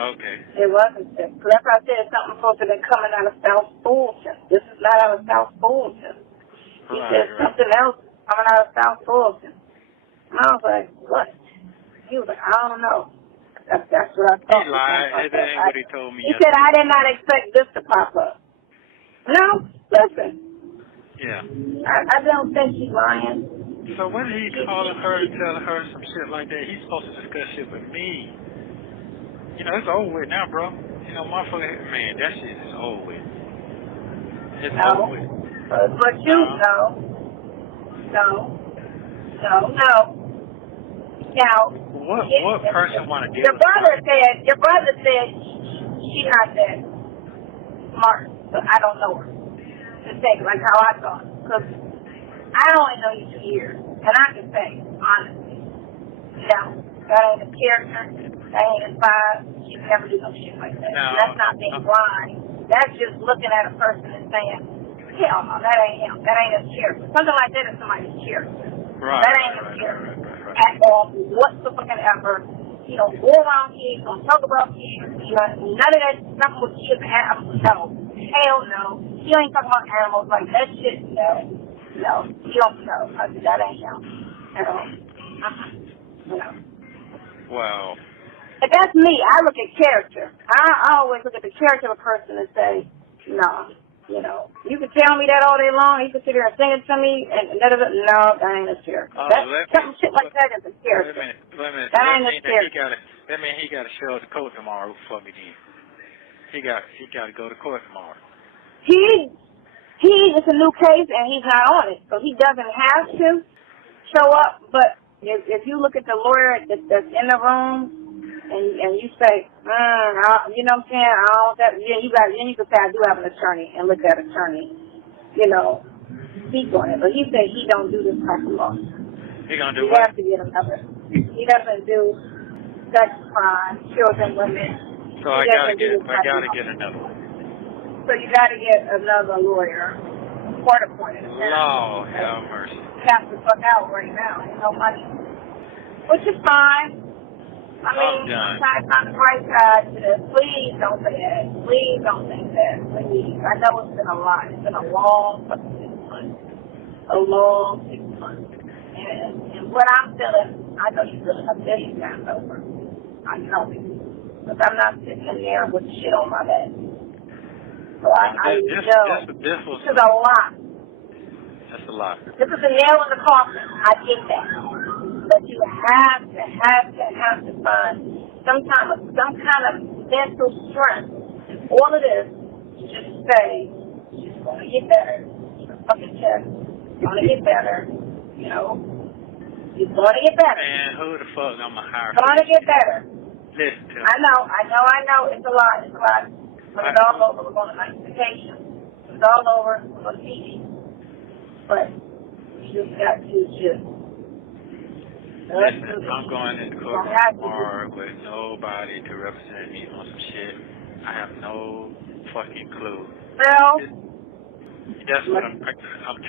Okay. It wasn't this. So that's why I said something supposed to be coming out of South Fulton. This is not out of South Fulton. He said something else coming out of South Fulton. And I was like, what? He was like, I don't know. That's what I thought. He lied. That ain't what he told me. He said, I did not expect this to pop up. No, listen. Yeah. I don't think he's lying. So when he calling her and telling her some shit like that, he's supposed to discuss shit with me. You know, it's over with now, bro. You know, motherfucker, man, that shit is over with. It's over with. But you know. No. Now, what person want to deal your with that? Your brother said she's not that smart, so I don't know her. To say, like how I thought. Because I only know you 2 years, and I can say, honestly, no, that ain't his character, that ain't his vibe, she never do no shit like that. No. That's not being blind. That's just looking at a person and saying, hell no, that ain't him, that ain't his character. Something like that is somebody's character. Right, that ain't his character. At all, whatsoever. He don't go around kids, don't talk about kids, none of that stuff with kids and animals, no. Hell no. He ain't talking about animals like that shit, no. He don't know. That ain't him at all. No. Wow. But that's me. I look at character. I always look at the character of a person and say, no. You know, you can tell me that all day long. You can sit here and sing it to me, and no, that ain't his character. Something shit like that is a character. Wait a minute. That ain't his character. That means he got to show up to court tomorrow for me then. He got to go to court tomorrow. It's a new case, and he's not on it, so he doesn't have to show up. But if you look at the lawyer that's in the room, and you say, you know what I'm saying? Then you can say I do have an attorney and look at attorney, you know, speak on it. But he said he don't do this type of law. He gonna do what? Has to get another. He doesn't do sex crime, children, women. So I gotta get another one. So you gotta get another lawyer, court appointed. Lord have mercy. Have to fuck out right now. No money, which is fine. I mean, sometimes on the bright side to this. Please don't say that. Please don't think that. Please. I know it's been a lot. It's been a long fucking 6 months. A long 6 months. And what I'm feeling, I know you're feeling a million times over. I know it. Because I'm not sitting in there with shit on my back. So I know. This is a lot. That's a lot. This is a nail in the coffin. I get that. But you have to find some kind of mental strength. All it is just say, it's going to get better. Fucking chest. It's going to get better. You know, it's going to get better. Man, who the fuck I'm going to hire? It's going to get better. Listen to me. I know. It's a lot. But it's all over. We're going to night vacation. It's all over. We're going to TV. but you just got to just. Listen, I'm going into court tomorrow with nobody to represent me on some shit. I have no fucking clue. Well, that's what I'm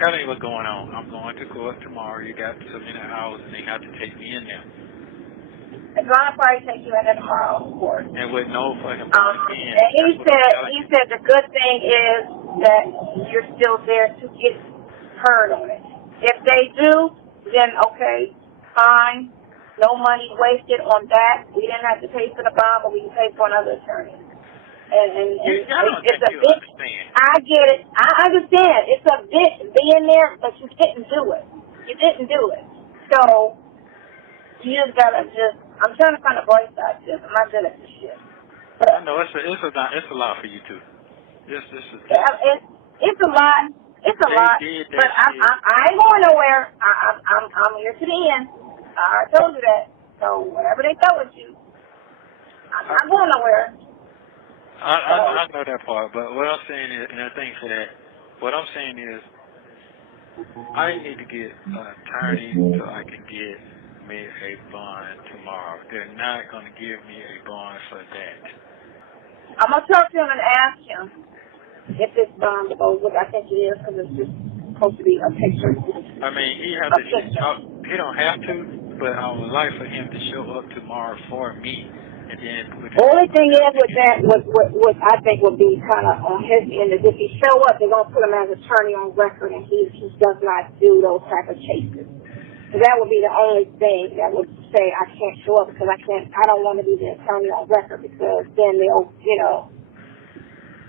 telling you what's going on. I'm going to court tomorrow. You got so many hours and they have to take me in there. it's gonna probably take you in there tomorrow, of course. And with no fucking bond in. And he said the good thing is that you're still there to get heard on it. If they do, then okay, fine. No money wasted on that. We didn't have to pay for the bond, but we can pay for another attorney. And I don't think you understand. I get it. I understand. It's a bit being there, but you didn't do it. You didn't do it. So you just gotta I'm trying to find a voice out of this. I'm not good at this shit. But I know it's a lot for you too. It's a lot. It's a lot. But I ain't going nowhere. I'm here to the end. I told you that. So whatever they throw at you, I'm not going nowhere. I know that part, but what I'm saying is, and I think for that, what I'm saying is, I need to get an attorney so I can get me a bond tomorrow. They're not going to give me a bond for that. I'm going to talk to him and ask him if this bond goes, which I think it is, because it's just supposed to be a picture. I mean, he don't have to, but I would like for him to show up tomorrow for me. And then the only thing is with that, what I think would be kind of on his end is if he show up, they're going to put him as attorney on record, and he does not do those type of cases. So that would be the only thing that would say I can't show up because I don't want to be the attorney on record because then they'll,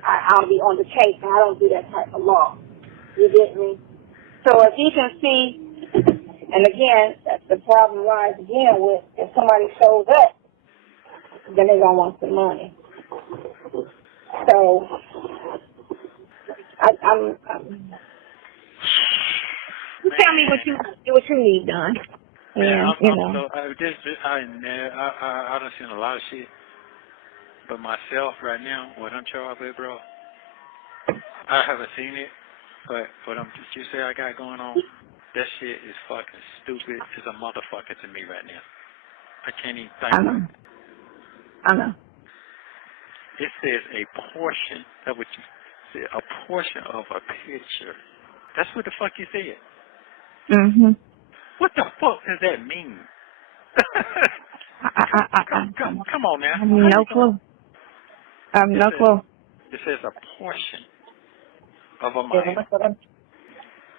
I'll be on the case, and I don't do that type of law. You get me? So if he can see, and again, that's the problem lies again with if somebody shows up, then they're going to want some money. So, you tell me what you need done. And, I done seen a lot of shit. But myself right now, what I'm charged with, bro, I haven't seen it. But what you say I got going on, that shit is fucking stupid as a motherfucker to me right now. I can't even think. I know. It says a portion. That's what you said. A portion of a picture. That's what the fuck you said. Mhm. What the fuck does that mean? Come on now. I have no clue. I have no clue. It says a portion of a mind.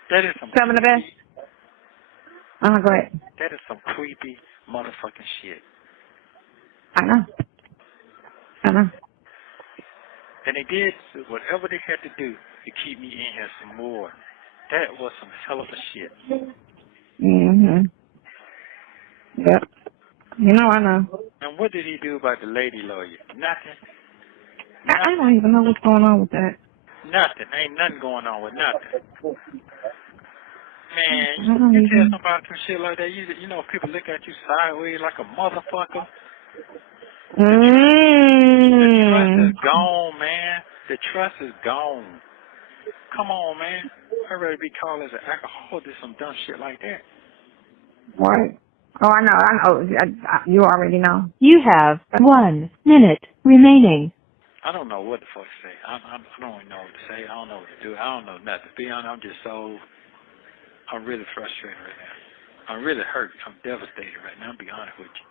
That is some. Some of the best. Go ahead. That is some creepy motherfucking shit. I know. And they did whatever they had to do to keep me in here some more. That was some hell of a shit. Mhm. Yep. I know. And what did he do about the lady lawyer? Nothing. I don't even know what's going on with that. Nothing. Ain't nothing going on with nothing. Man, you tell somebody some shit like that, you know people look at you sideways like a motherfucker. The trust is gone, man. The trust is gone. Come on, man. I'd rather be called as an alcoholic or some dumb shit like that. What? Oh, I know. You already know. You have 1 minute remaining. I don't know what the fuck to say. I don't even know what to say. I don't know what to do. I don't know nothing. To be honest, I'm really frustrated right now. I'm really hurt. I'm devastated right now. I'll be honest with you.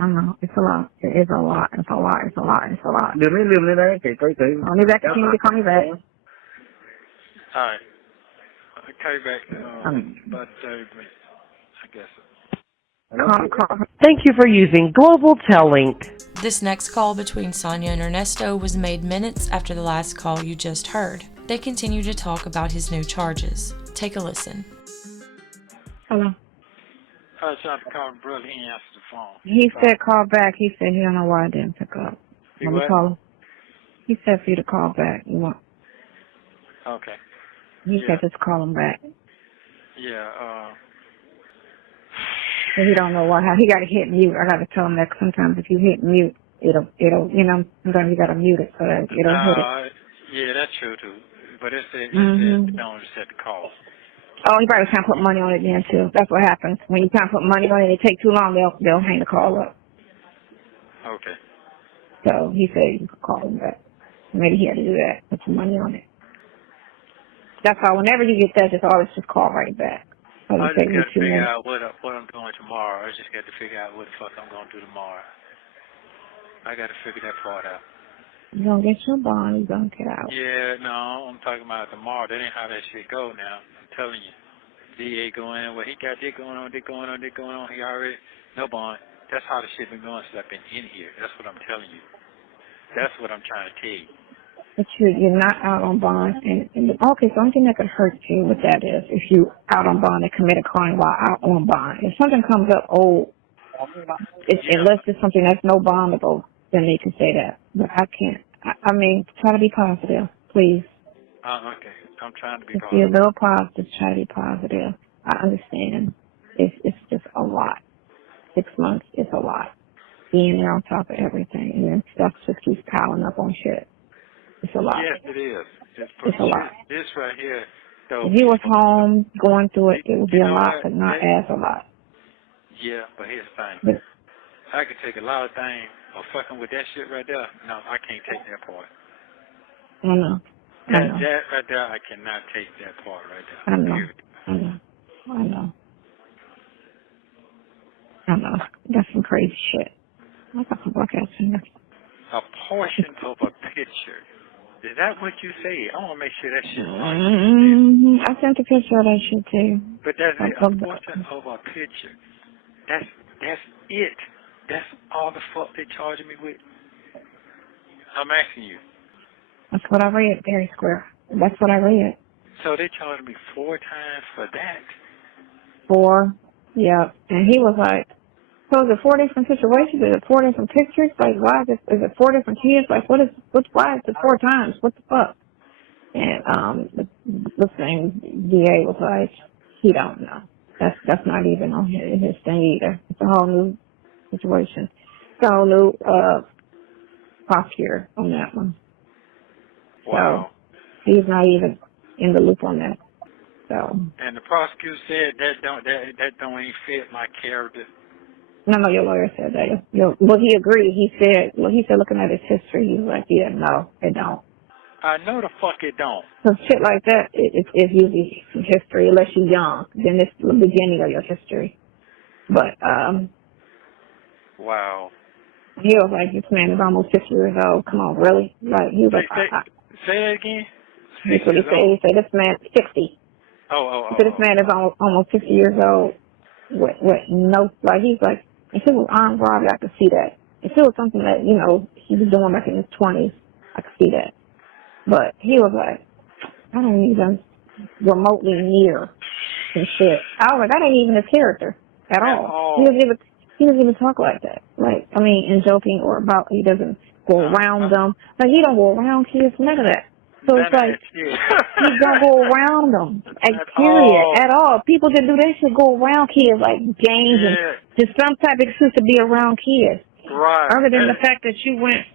I know. It's a lot. It is a lot. It's a lot. Call me back if you need to call me back. All right. I'll call you back about 30 minutes, I guess. Call. Thank you for using Global Tel-Link. This next call between Sonya and Ernesto was made minutes after the last call you just heard. They continue to talk about his new charges. Take a listen. Hello. I was trying to call my brother. He didn't answer the phone. He said call back. He said he don't know why I didn't pick up. Let me call him. He said for you to call back. You want? Okay. He said just call him back. Yeah. So he don't know why. He got to hit mute. I got to tell him that sometimes if you hit mute, it'll sometimes you got to mute it so that it'll hit it. Yeah, that's true too. but it said don't set the cost. Oh, you probably can't put money on it then too. That's what happens. When you can't put money on it, it take too long, they'll hang the call up. Okay. So he said you could call him back. Maybe he had to do that, put some money on it. That's all. Whenever you get that, just always just call right back. I just got to figure out what I'm doing tomorrow. I just got to figure out what the fuck I'm going to do tomorrow. I got to figure that part out. You're going to get your bond. You're going to get out. Yeah, no, I'm talking about tomorrow. That ain't how that shit go now. I'm telling you. DA going, well, he got this going on, this going on, this going on. He already, no bond. That's how the shit been going since I've been in here. That's what I'm telling you. That's what I'm trying to tell you. But you're not out on bond. And okay, so the only thing that could hurt you with that is if you out on bond and commit a crime while out on bond. If something comes up, unless it's something that's no bondable, then they can say that. But I can't. I mean, try to be positive, please. Okay. I'm trying to be Just positive. be a little positive. Try to be positive. I understand. It's just a lot. 6 months is a lot. Being there on top of everything, and then stuff just keeps piling up on shit. It's a lot. Yes, it is. It's a lot. This right here, though. If you was home going through it, it would be a lot, what? but not as a lot. Yeah, but here's the thing. But, I could take a lot of things, but fucking with that shit right there, no, I can't take that part. I know. That right there, I cannot take that part right there. I know. Period. I know. That's some crazy shit. I got some black ass in there. A portion of a picture. Is that what you say? I want to make sure that shit right. I sent a picture of that shit too. But that's it. A portion of a picture. That's it. That's all the fuck they charging me with. I'm asking you. That's what I read, Very Square. That's what I read. So they charged me 4 times for that. 4, yeah. And he was like, so is it 4 different situations? Is it 4 different pictures? Like, why is it 4 different kids? Like, why is it 4 times? What the fuck? And the same DA was like, he don't know. That's not even on his thing either. It's a whole new situation. It's a whole new prosecutor on that one. Wow. So he's not even in the loop on that. So. And the prosecutor said that don't even fit my character. No, your lawyer said that. Well, he agreed. He said looking at his history, he was like, yeah, no, it don't. I know the fuck it don't. So shit like that, it's usually history, unless you're young. Then it's the beginning of your history. But, wow. he was like, this man is almost 50 years old. Come on, really? Like, he was like, say that again? That's what he said. He said, this man, 60. He said, this man is almost 50 years old. With no, like, he's like, if it was armed robbery, I could see that. If it was something that, he was doing back in his 20s, I could see that. But he was like, I don't even remotely near some shit. I was like, that ain't even his character at all. He doesn't even talk like that. Like, I mean, in joking or about, he doesn't go around them. Like, he don't go around kids, none of that. So it's like, he don't go around them, at all. People that do that shit go around kids, like gangs and just some type of excuse to be around kids. Right. Other than the fact that you went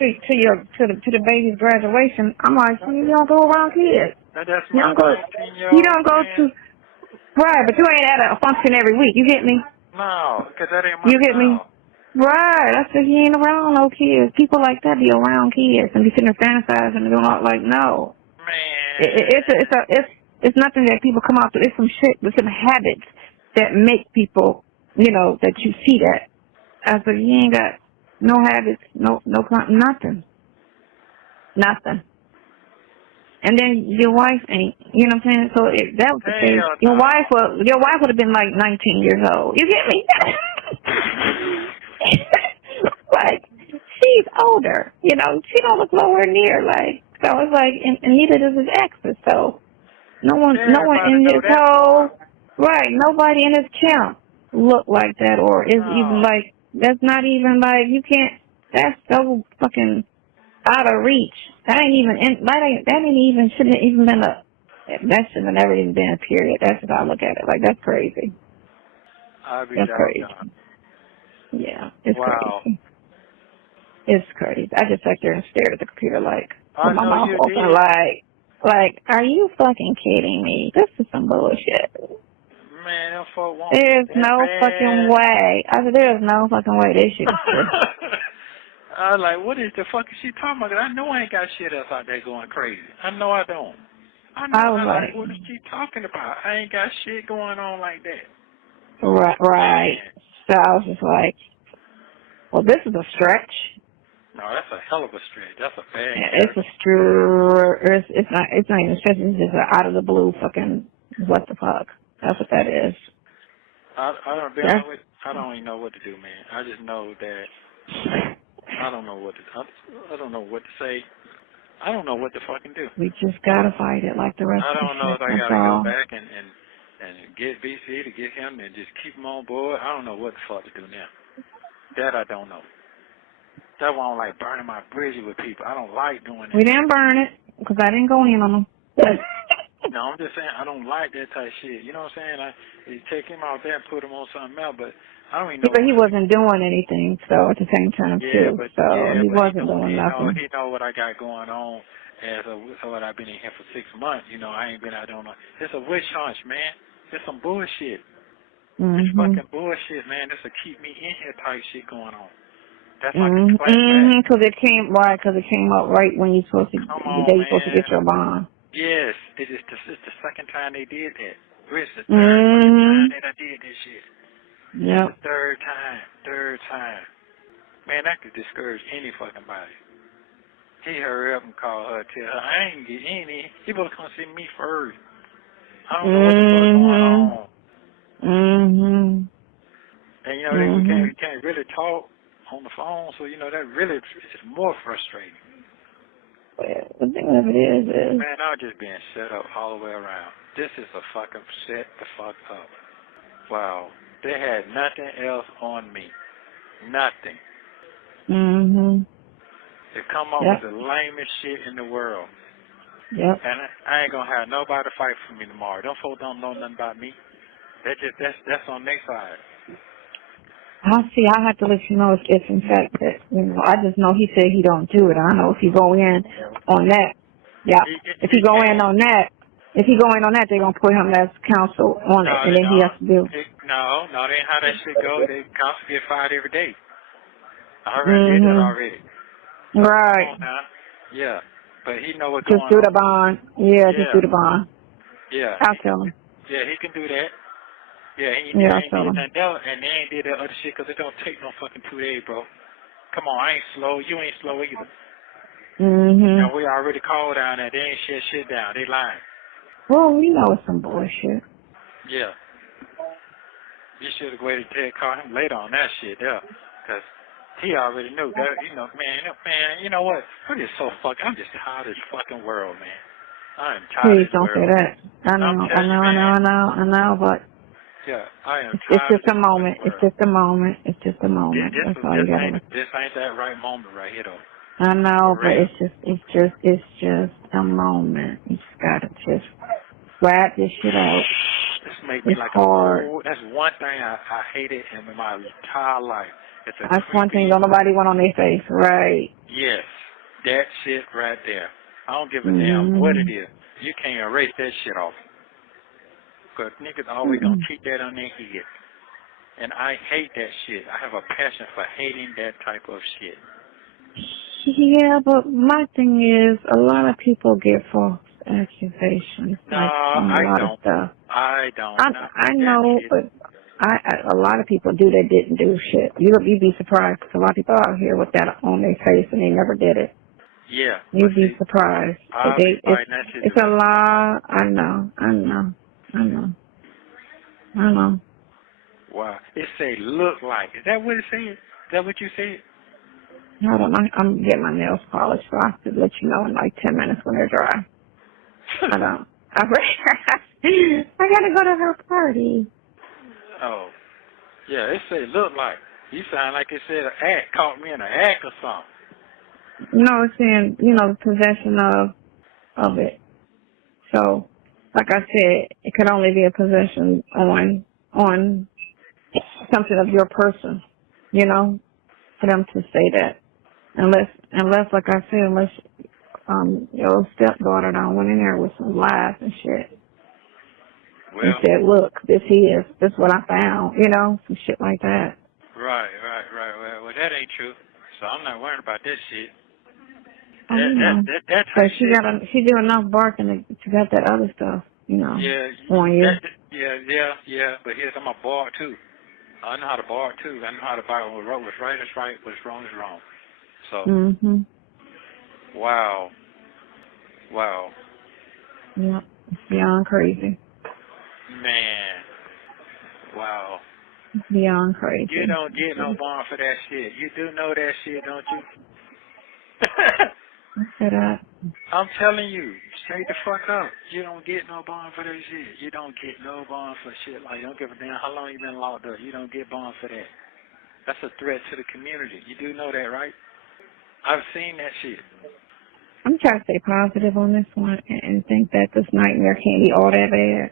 to the baby's graduation, I'm like, you don't go around kids. That's you don't go to, right, but you ain't at a function every week. You get me? No, because that ain't my You get me? Right. I said, he ain't around no kids. People like that be around kids and be sitting there fantasizing and doing all like, no. Man. It's nothing that people come out to. It's some shit, it's some habits that make people, that you see that. I said, he ain't got no habits, nothing. Nothing. And then your wife ain't, you know what I'm saying? So if that was the case, your wife would have been like 19 years old. You get me? Like, she's older, she don't look nowhere near, like, so it's like, and neither does his exes, so no one in his nobody in his camp look like that, or is even like, that's not even like, you can't, that's so fucking out of reach. That ain't even shouldn't have even been that shouldn't have never even been a period. That's how I look at it. Like, that's crazy. That's crazy. Yeah, it's crazy. It's crazy. I just sat there and stared at the computer like, with my mouth open like, Like, are you fucking kidding me? This is some bullshit. Man, them folk won't There's be that no bad. fucking way. I said, there's no fucking way this shit is true. I was like, what is the fuck is she talking about? I know I ain't got shit else out there going crazy. I know I don't. I was like, what is she talking about? I ain't got shit going on like that. right. So I was just like, well, this is a stretch. No, that's a hell of a stretch. That's a bad It's a stretch. It's not even a stretch. It's just an out of the blue fucking what the fuck. That's what that is. I don't even know what to do, man. I just know that I don't know what to say. I don't know what to fucking do. We just gotta fight it like the rest of the shit. I don't know if I gotta go back and get BC to get him and just keep him on board. I don't know what the fuck to do now. That I don't know. That's why I don't like burning my bridges with people. I don't like doing that. We didn't burn it because I didn't go in on them. No, I'm just saying I don't like that type of shit. You know what I'm saying? You take him out there and put him on something else, but I don't even know. But he wasn't doing anything, so at the same time too. He wasn't doing nothing. He know what I got going on. So what I've been in here for 6 months. You know, I ain't been out there. It's a witch hunt, man. It's some bullshit. It's fucking bullshit, man. This will keep me in here type shit going on. That's like a clapback. Because it came up right when you're supposed to, the day you're supposed to get your bond. Yes, it's the second time they did that. It's the third time that I did this shit. Yep. It's the third time. Man, that could discourage any fucking body. He hurry up and call her, tell her, I ain't get any. He supposed to come see me first. I don't know what the fuck's going on. And you know, we can't really talk on the phone, so you know that really is more frustrating. The thing of it is man, I'm just being set up all the way around. This is a fucking set the fuck up. Wow, they had nothing else on me, nothing. They come up with the lamest shit in the world. Yep. And I ain't gonna have nobody to fight for me tomorrow. Them folks don't know nothing about me. That's on their side. I have to let you know if in fact that, you know, I just know he said he don't do it. I don't know if he go in on that. Yeah. If he go in on that, they're going to put him as counsel on it, and then he has to do. No, that ain't how that shit go. They counsel get fired every day. I already did that already. Right. Yeah. But he know what's going on. Just do the bond. Yeah, just do the bond. Yeah. I'll tell him. Yeah, he can do that. Yeah, he ain't did nothing else, and they ain't did that other shit because it don't take no fucking 2 days, bro. Come on, I ain't slow. You ain't slow either. Now, we already called down there. They ain't shit down. They lying. Well, we know it's some bullshit. Yeah. You should have waited till they call him later on that shit there, because he already knew that. You know, man. You know what? I'm just tired of this fucking world, man. I am tired of this world. Please don't say that. I know, but. Yeah, I am tired. It's just a moment. It's just a moment. That's all you gotta do. This ain't that right moment right here, though. I know, but it's just a moment. You just gotta just ride this shit out. This makes me like hard. That's one thing I hated in my entire life. That's one thing nobody want on their face, right? Yes, that shit right there. I don't give a damn what it is. You can't erase that shit off. Because niggas always gonna keep that on their head. And I hate that shit. I have a passion for hating that type of shit. Yeah, but my thing is, a lot of people get false accusations. No, I don't. I don't. I know, but a lot of people do that didn't do shit. You'd be surprised, because a lot of people out here with that on their face and they never did it. Yeah. You'd be surprised. It's a lot. I know. Wow. It say look like. Is that what it said? Is that what you said? I don't know. I'm getting my nails polished, so I have to let you know in like 10 minutes when they're dry. I don't. I gotta go to her party. Oh. Yeah, it say look like. You sound like it said an act, caught me in an act or something. No, it's saying, possession of it. So, like I said, it could only be a possession on something of your person, for them to say that. Unless, like I said, your stepdaughter done went in there with some lies and shit. Well, and said, look, this is what I found, you know, some shit like that. Right. Well, that ain't true. So I'm not worried about this shit. That so shit. she do enough barking to get that other stuff, you know. On you. Yeah. But here's I'm a bar too. I know how to bar too. I know how to bar. What's right is right. What's wrong is wrong. So. Wow. Yeah. It's beyond crazy. Man. Wow. It's beyond crazy. You don't get no bond for that shit. You do know that shit, don't you? I said that. I'm telling you, straight the fuck up. You don't get no bond for that shit. You don't get no bond for shit. Like, don't give a damn how long you been locked up. You don't get bond for that. That's a threat to the community. You do know that, right? I've seen that shit. I'm trying to stay positive on this one and think that this nightmare can't be all that bad.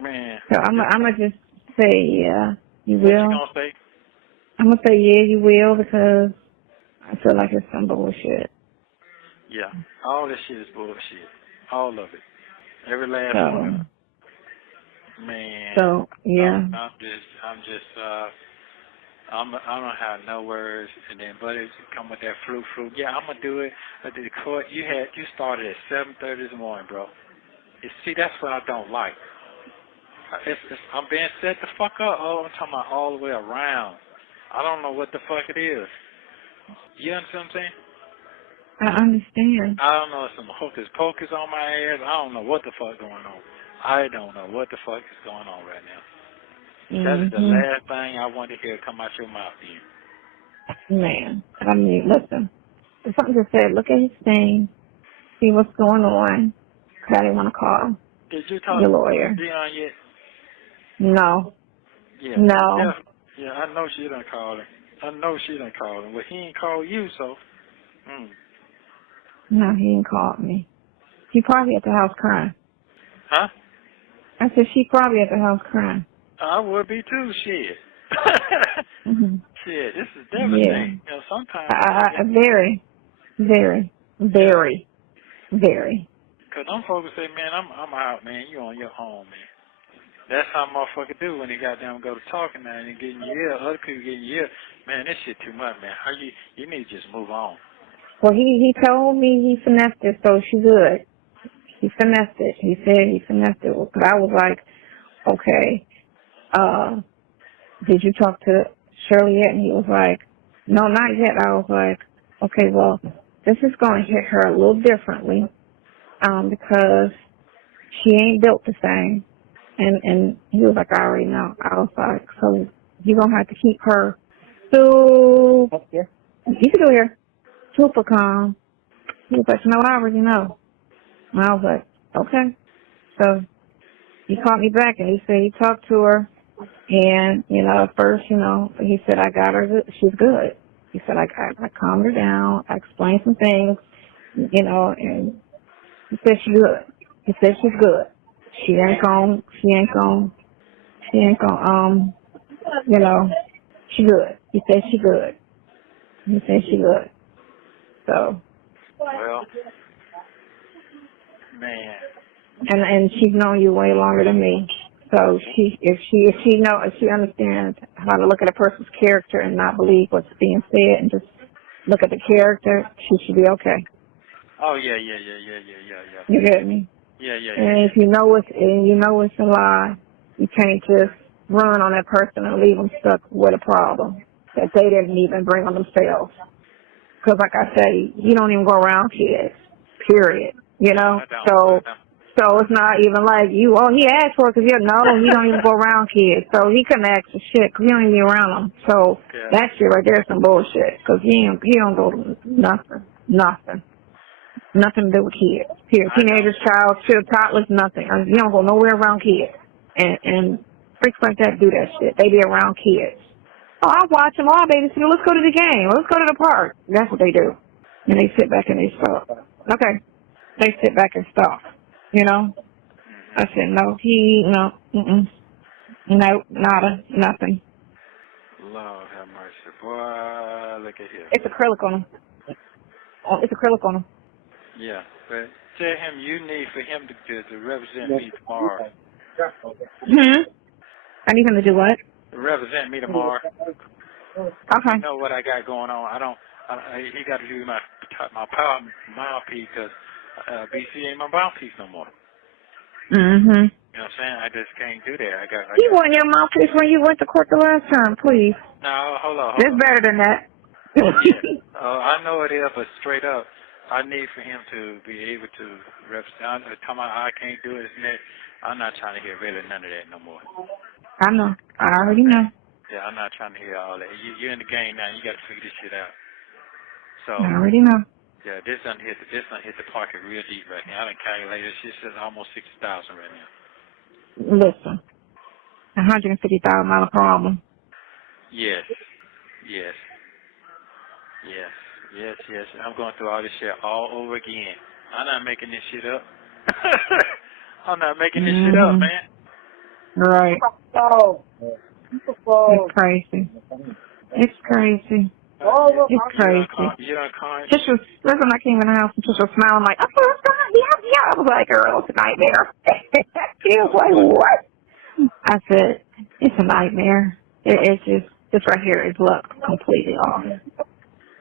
Man. So I'm gonna just say, yeah, you will. What you gonna say? I'm gonna say, yeah, you will, because I feel like it's some bullshit. Yeah, all this shit is bullshit. All of it. Every last one of it. Man. So, yeah. I don't have no words, and then buddies come with that flu. Yeah, I'm gonna do it. But the court, you started at 7:30 this morning, bro. See, that's what I don't like. I'm being set the fuck up. Oh, I'm talking about all the way around. I don't know what the fuck it is. You understand what I'm saying? I understand. I don't know if some hocus pocus on my ass. I don't know what the fuck going on. I don't know what the fuck is going on right now. That's the last thing I want to hear come out your mouth, dude. Man, I mean, listen. If something just said, look at his thing, see what's going on. I didn't want to call Did you talk the to lawyer. Dion yet? No. Yeah. No. Yeah, I know she done called him. Well, he ain't called you, so. No, he ain't called me. She probably at the house crying. Huh? I said she probably at the house crying. I would be too, shit. Shit, this is devastating. Yeah. You know, sometimes. Very. Because them folks say, man, I'm out, man. You on your own, man. That's how motherfucker do when they goddamn go to talking now and getting your ear. Other people getting your ear. Man, this shit too much, man. How you need to just move on. Well, he told me he finessed it, so she good. He finessed it. He said he finessed it. But I was like, okay, did you talk to Shirley yet? And he was like, no, not yet. I was like, okay, well, this is going to hit her a little differently, because she ain't built the same. And he was like, I already know. I was like, so you're going to have to keep her super, you can do here, super calm. He was like, you know what, I already know. And I was like, okay. So he called me back and he said he talked to her. And, you know, at first, you know, he said, I got her, she's good. He said, I calmed her down. I explained some things, you know, and he said she's good. He said she's good. She ain't gonna, you know, she good. He said she good. So. Well, man. And she's known you way longer than me. So if she understands how to look at a person's character and not believe what's being said and just look at the character, she should be okay. Oh yeah. You get me? Yeah. And if you know it's a lie, you can't just run on that person and leave them stuck with a problem that they didn't even bring on themselves. Because like I say, you don't even go around kids, period. You know? So it's not even like he asked for it because he don't even go around kids. So he couldn't ask for shit because he don't even be around them. So that shit right there is some bullshit because he don't go to nothing. Nothing to do with kids. Period. Teenagers, child, toddlers, nothing. You don't go nowhere around kids. And freaks like that do that shit. They be around kids. Oh, I watch them all, baby. So let's go to the game. Let's go to the park. That's what they do. And they sit back and they stop. Okay. They sit back and stop. You know? I said, no, no, nada, nothing. Lord have mercy. Boy, look at here. It's acrylic on them. Yeah, but tell him you need for him to represent me tomorrow. I need him to do what? Represent me tomorrow. Okay. You know what I got going on. He got to do my mouthpiece because BC ain't my mouthpiece no more. You know what I'm saying? I just can't do that. You won your mouthpiece when you went to court the last time, please. No, hold on. It's better than that. Yeah. I know it is, but straight up, I need for him to be able to represent. I can't do it. I'm not trying to hear really none of that no more. I know. I already know. Yeah, I'm not trying to hear all that. You're in the game now. You got to figure this shit out. So. I already know. Yeah, this done hit the pocket real deep right now. I done calculated this shit says almost 60,000 right now. Listen, $150,000 problem. Yes. I'm going through all this shit all over again. I'm not making this shit up. I'm not making this shit up, man. Right. It's crazy. It's crazy. It's crazy. Listen, I came in the house and just was smiling like, okay, what's going on? Yeah. I was like, girl, it's a nightmare. She was like, what? I said, it's a nightmare. It's just, this right here is luck completely off.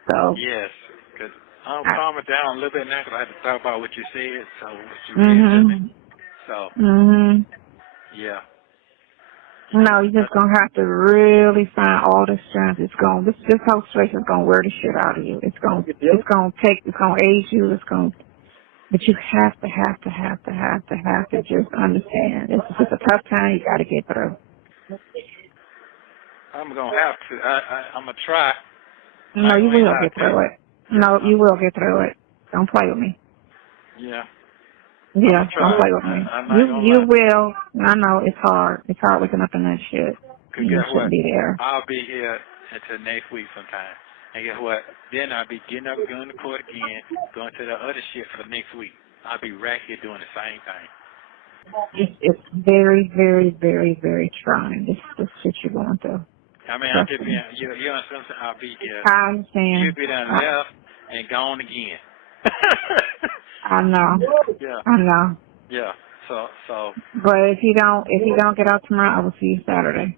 So. Yes, because I'm calming down a little bit now because I had to talk about what you said, so what you read to me. So. Yeah. No, you're just gonna have to really find all the strength. This whole situation is gonna wear the shit out of you. It's gonna age you. But you have to just understand. It's a tough time. You gotta get through. I'm gonna have to. I'm gonna try. No, you will get through it. No, you will get through it. Don't play with me. Yeah. Yeah, don't play with me. You will. I know it's hard. It's hard waking up in that shit. You shouldn't be there. I'll be here until next week sometime. And guess what? Then I'll be getting up and going to court again, going to the other shit for next week. I'll be right here doing the same thing. It's very, very, very, very trying. This shit you're going through. I mean, I'm just being, you understand? I'll be here. I understand. You'll be done left and gone again. I know. Yeah. I know. Yeah. So. But if you don't get out tomorrow, I will see you Saturday.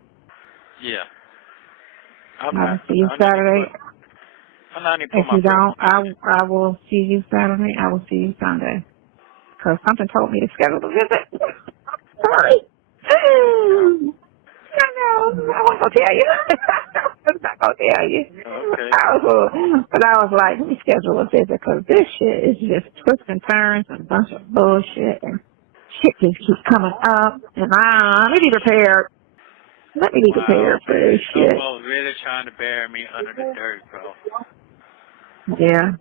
Yeah. I will see you Saturday. If you don't, I will see you Saturday. I will see you Sunday. Because something told me to schedule the visit. Sorry. I wasn't going to tell you. I was not going to tell you. Okay. But I was like, let me schedule a visit because this shit is just twists and turns and a bunch of bullshit and shit just keeps coming up. And let me be prepared. Let me be prepared for this shit. Someone's really trying to bury me under the dirt, bro. Yeah.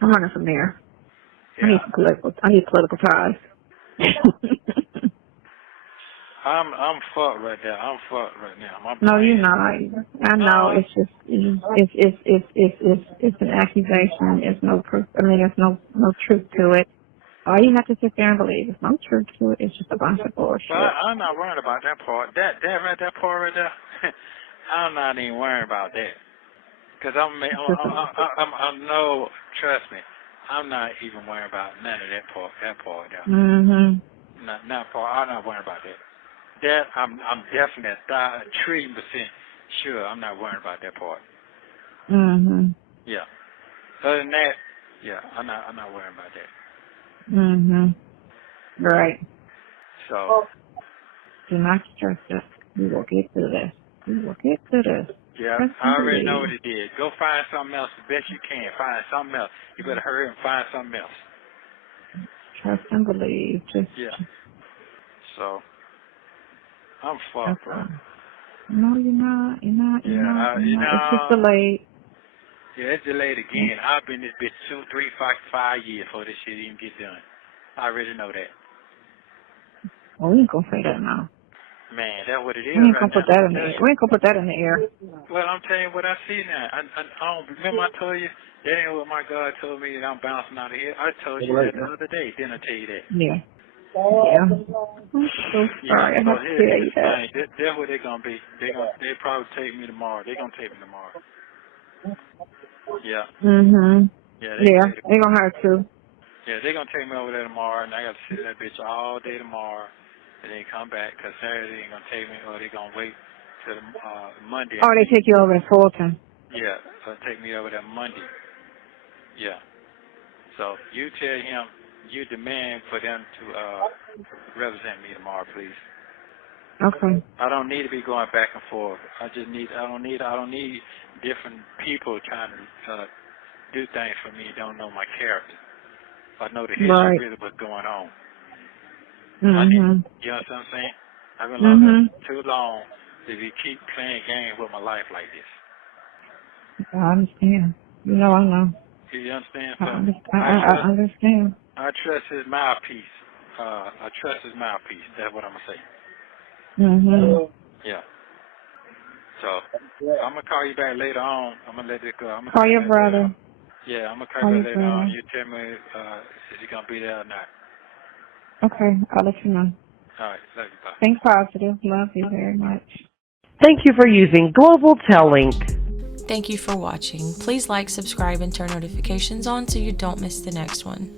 I'm running from there. Yeah. I need political ties. I'm fucked right there. I'm fucked right now. No, you're not. I know. It's just it's an accusation. There's no proof. I mean, there's no truth to it. All you have to sit there and believe. There's no truth to it. It's just a bunch of bullshit. Well, I'm not worried about that part. That part right there. I'm not even worried about that. Cause I know. Trust me. I'm not even worried about none of that part. That part there. Not part. I'm not worried about that. That I'm definitely a trillion% sure I'm not worried about that part. Yeah. Other than that, yeah, I'm not worried about that. Right. So. Do not stress it. We will get through this. Yeah, I already know what it did. Go find something else the best you can. Find something else. You better hurry and find something else. Trust and believe. Yeah. So. I'm fucked, bro. No, you're not. It's just delayed. Yeah, it's delayed again. I've been in this bitch 2, 3, 5 years before this shit even get done. I already know that. Well, we ain't gonna say that now. Man, that's what it is. We ain't gonna put that in the air. We ain't gonna put that in the air. Well, I'm telling you what I see now. I don't remember I told you that ain't what my God told me that I'm bouncing out of here. I told you that the other day. Didn't I tell you that? Yeah. Yeah. I'm so sorry. I have to tell you that. That's what they're gonna be. They'll probably take me tomorrow. They're gonna take me tomorrow. Yeah. Yeah. They're gonna have to. Yeah, they're going to take me over there tomorrow, and I got to sit that bitch all day tomorrow, and then come back, because Saturday they ain't going to take me, or they're going to wait till Monday. Oh, they take you over to Fulton. Yeah, so take me over there Monday. Yeah. So you tell him you demand for them to represent me tomorrow, please. Okay. I don't need to be going back and forth. I don't need different people trying to do things for me. Don't know my character. I know the history really what's going on. You know what I'm saying? I've been loving too long to keep playing games with my life like this. I understand. I know. You understand? I understand. I trust his mouthpiece. I trust his mouthpiece. That's what I'm gonna say. Yeah. So I'm gonna call you back later on. I'm gonna let it go. Call your brother. Yeah, I'm gonna call you later on. You tell me if you're gonna be there or not. Okay, I'll let you know. All right, love you. Bye. Think positive. Love you very much. Thank you for using Global Telink. Thank you for watching. Please like, subscribe, and turn notifications on so you don't miss the next one.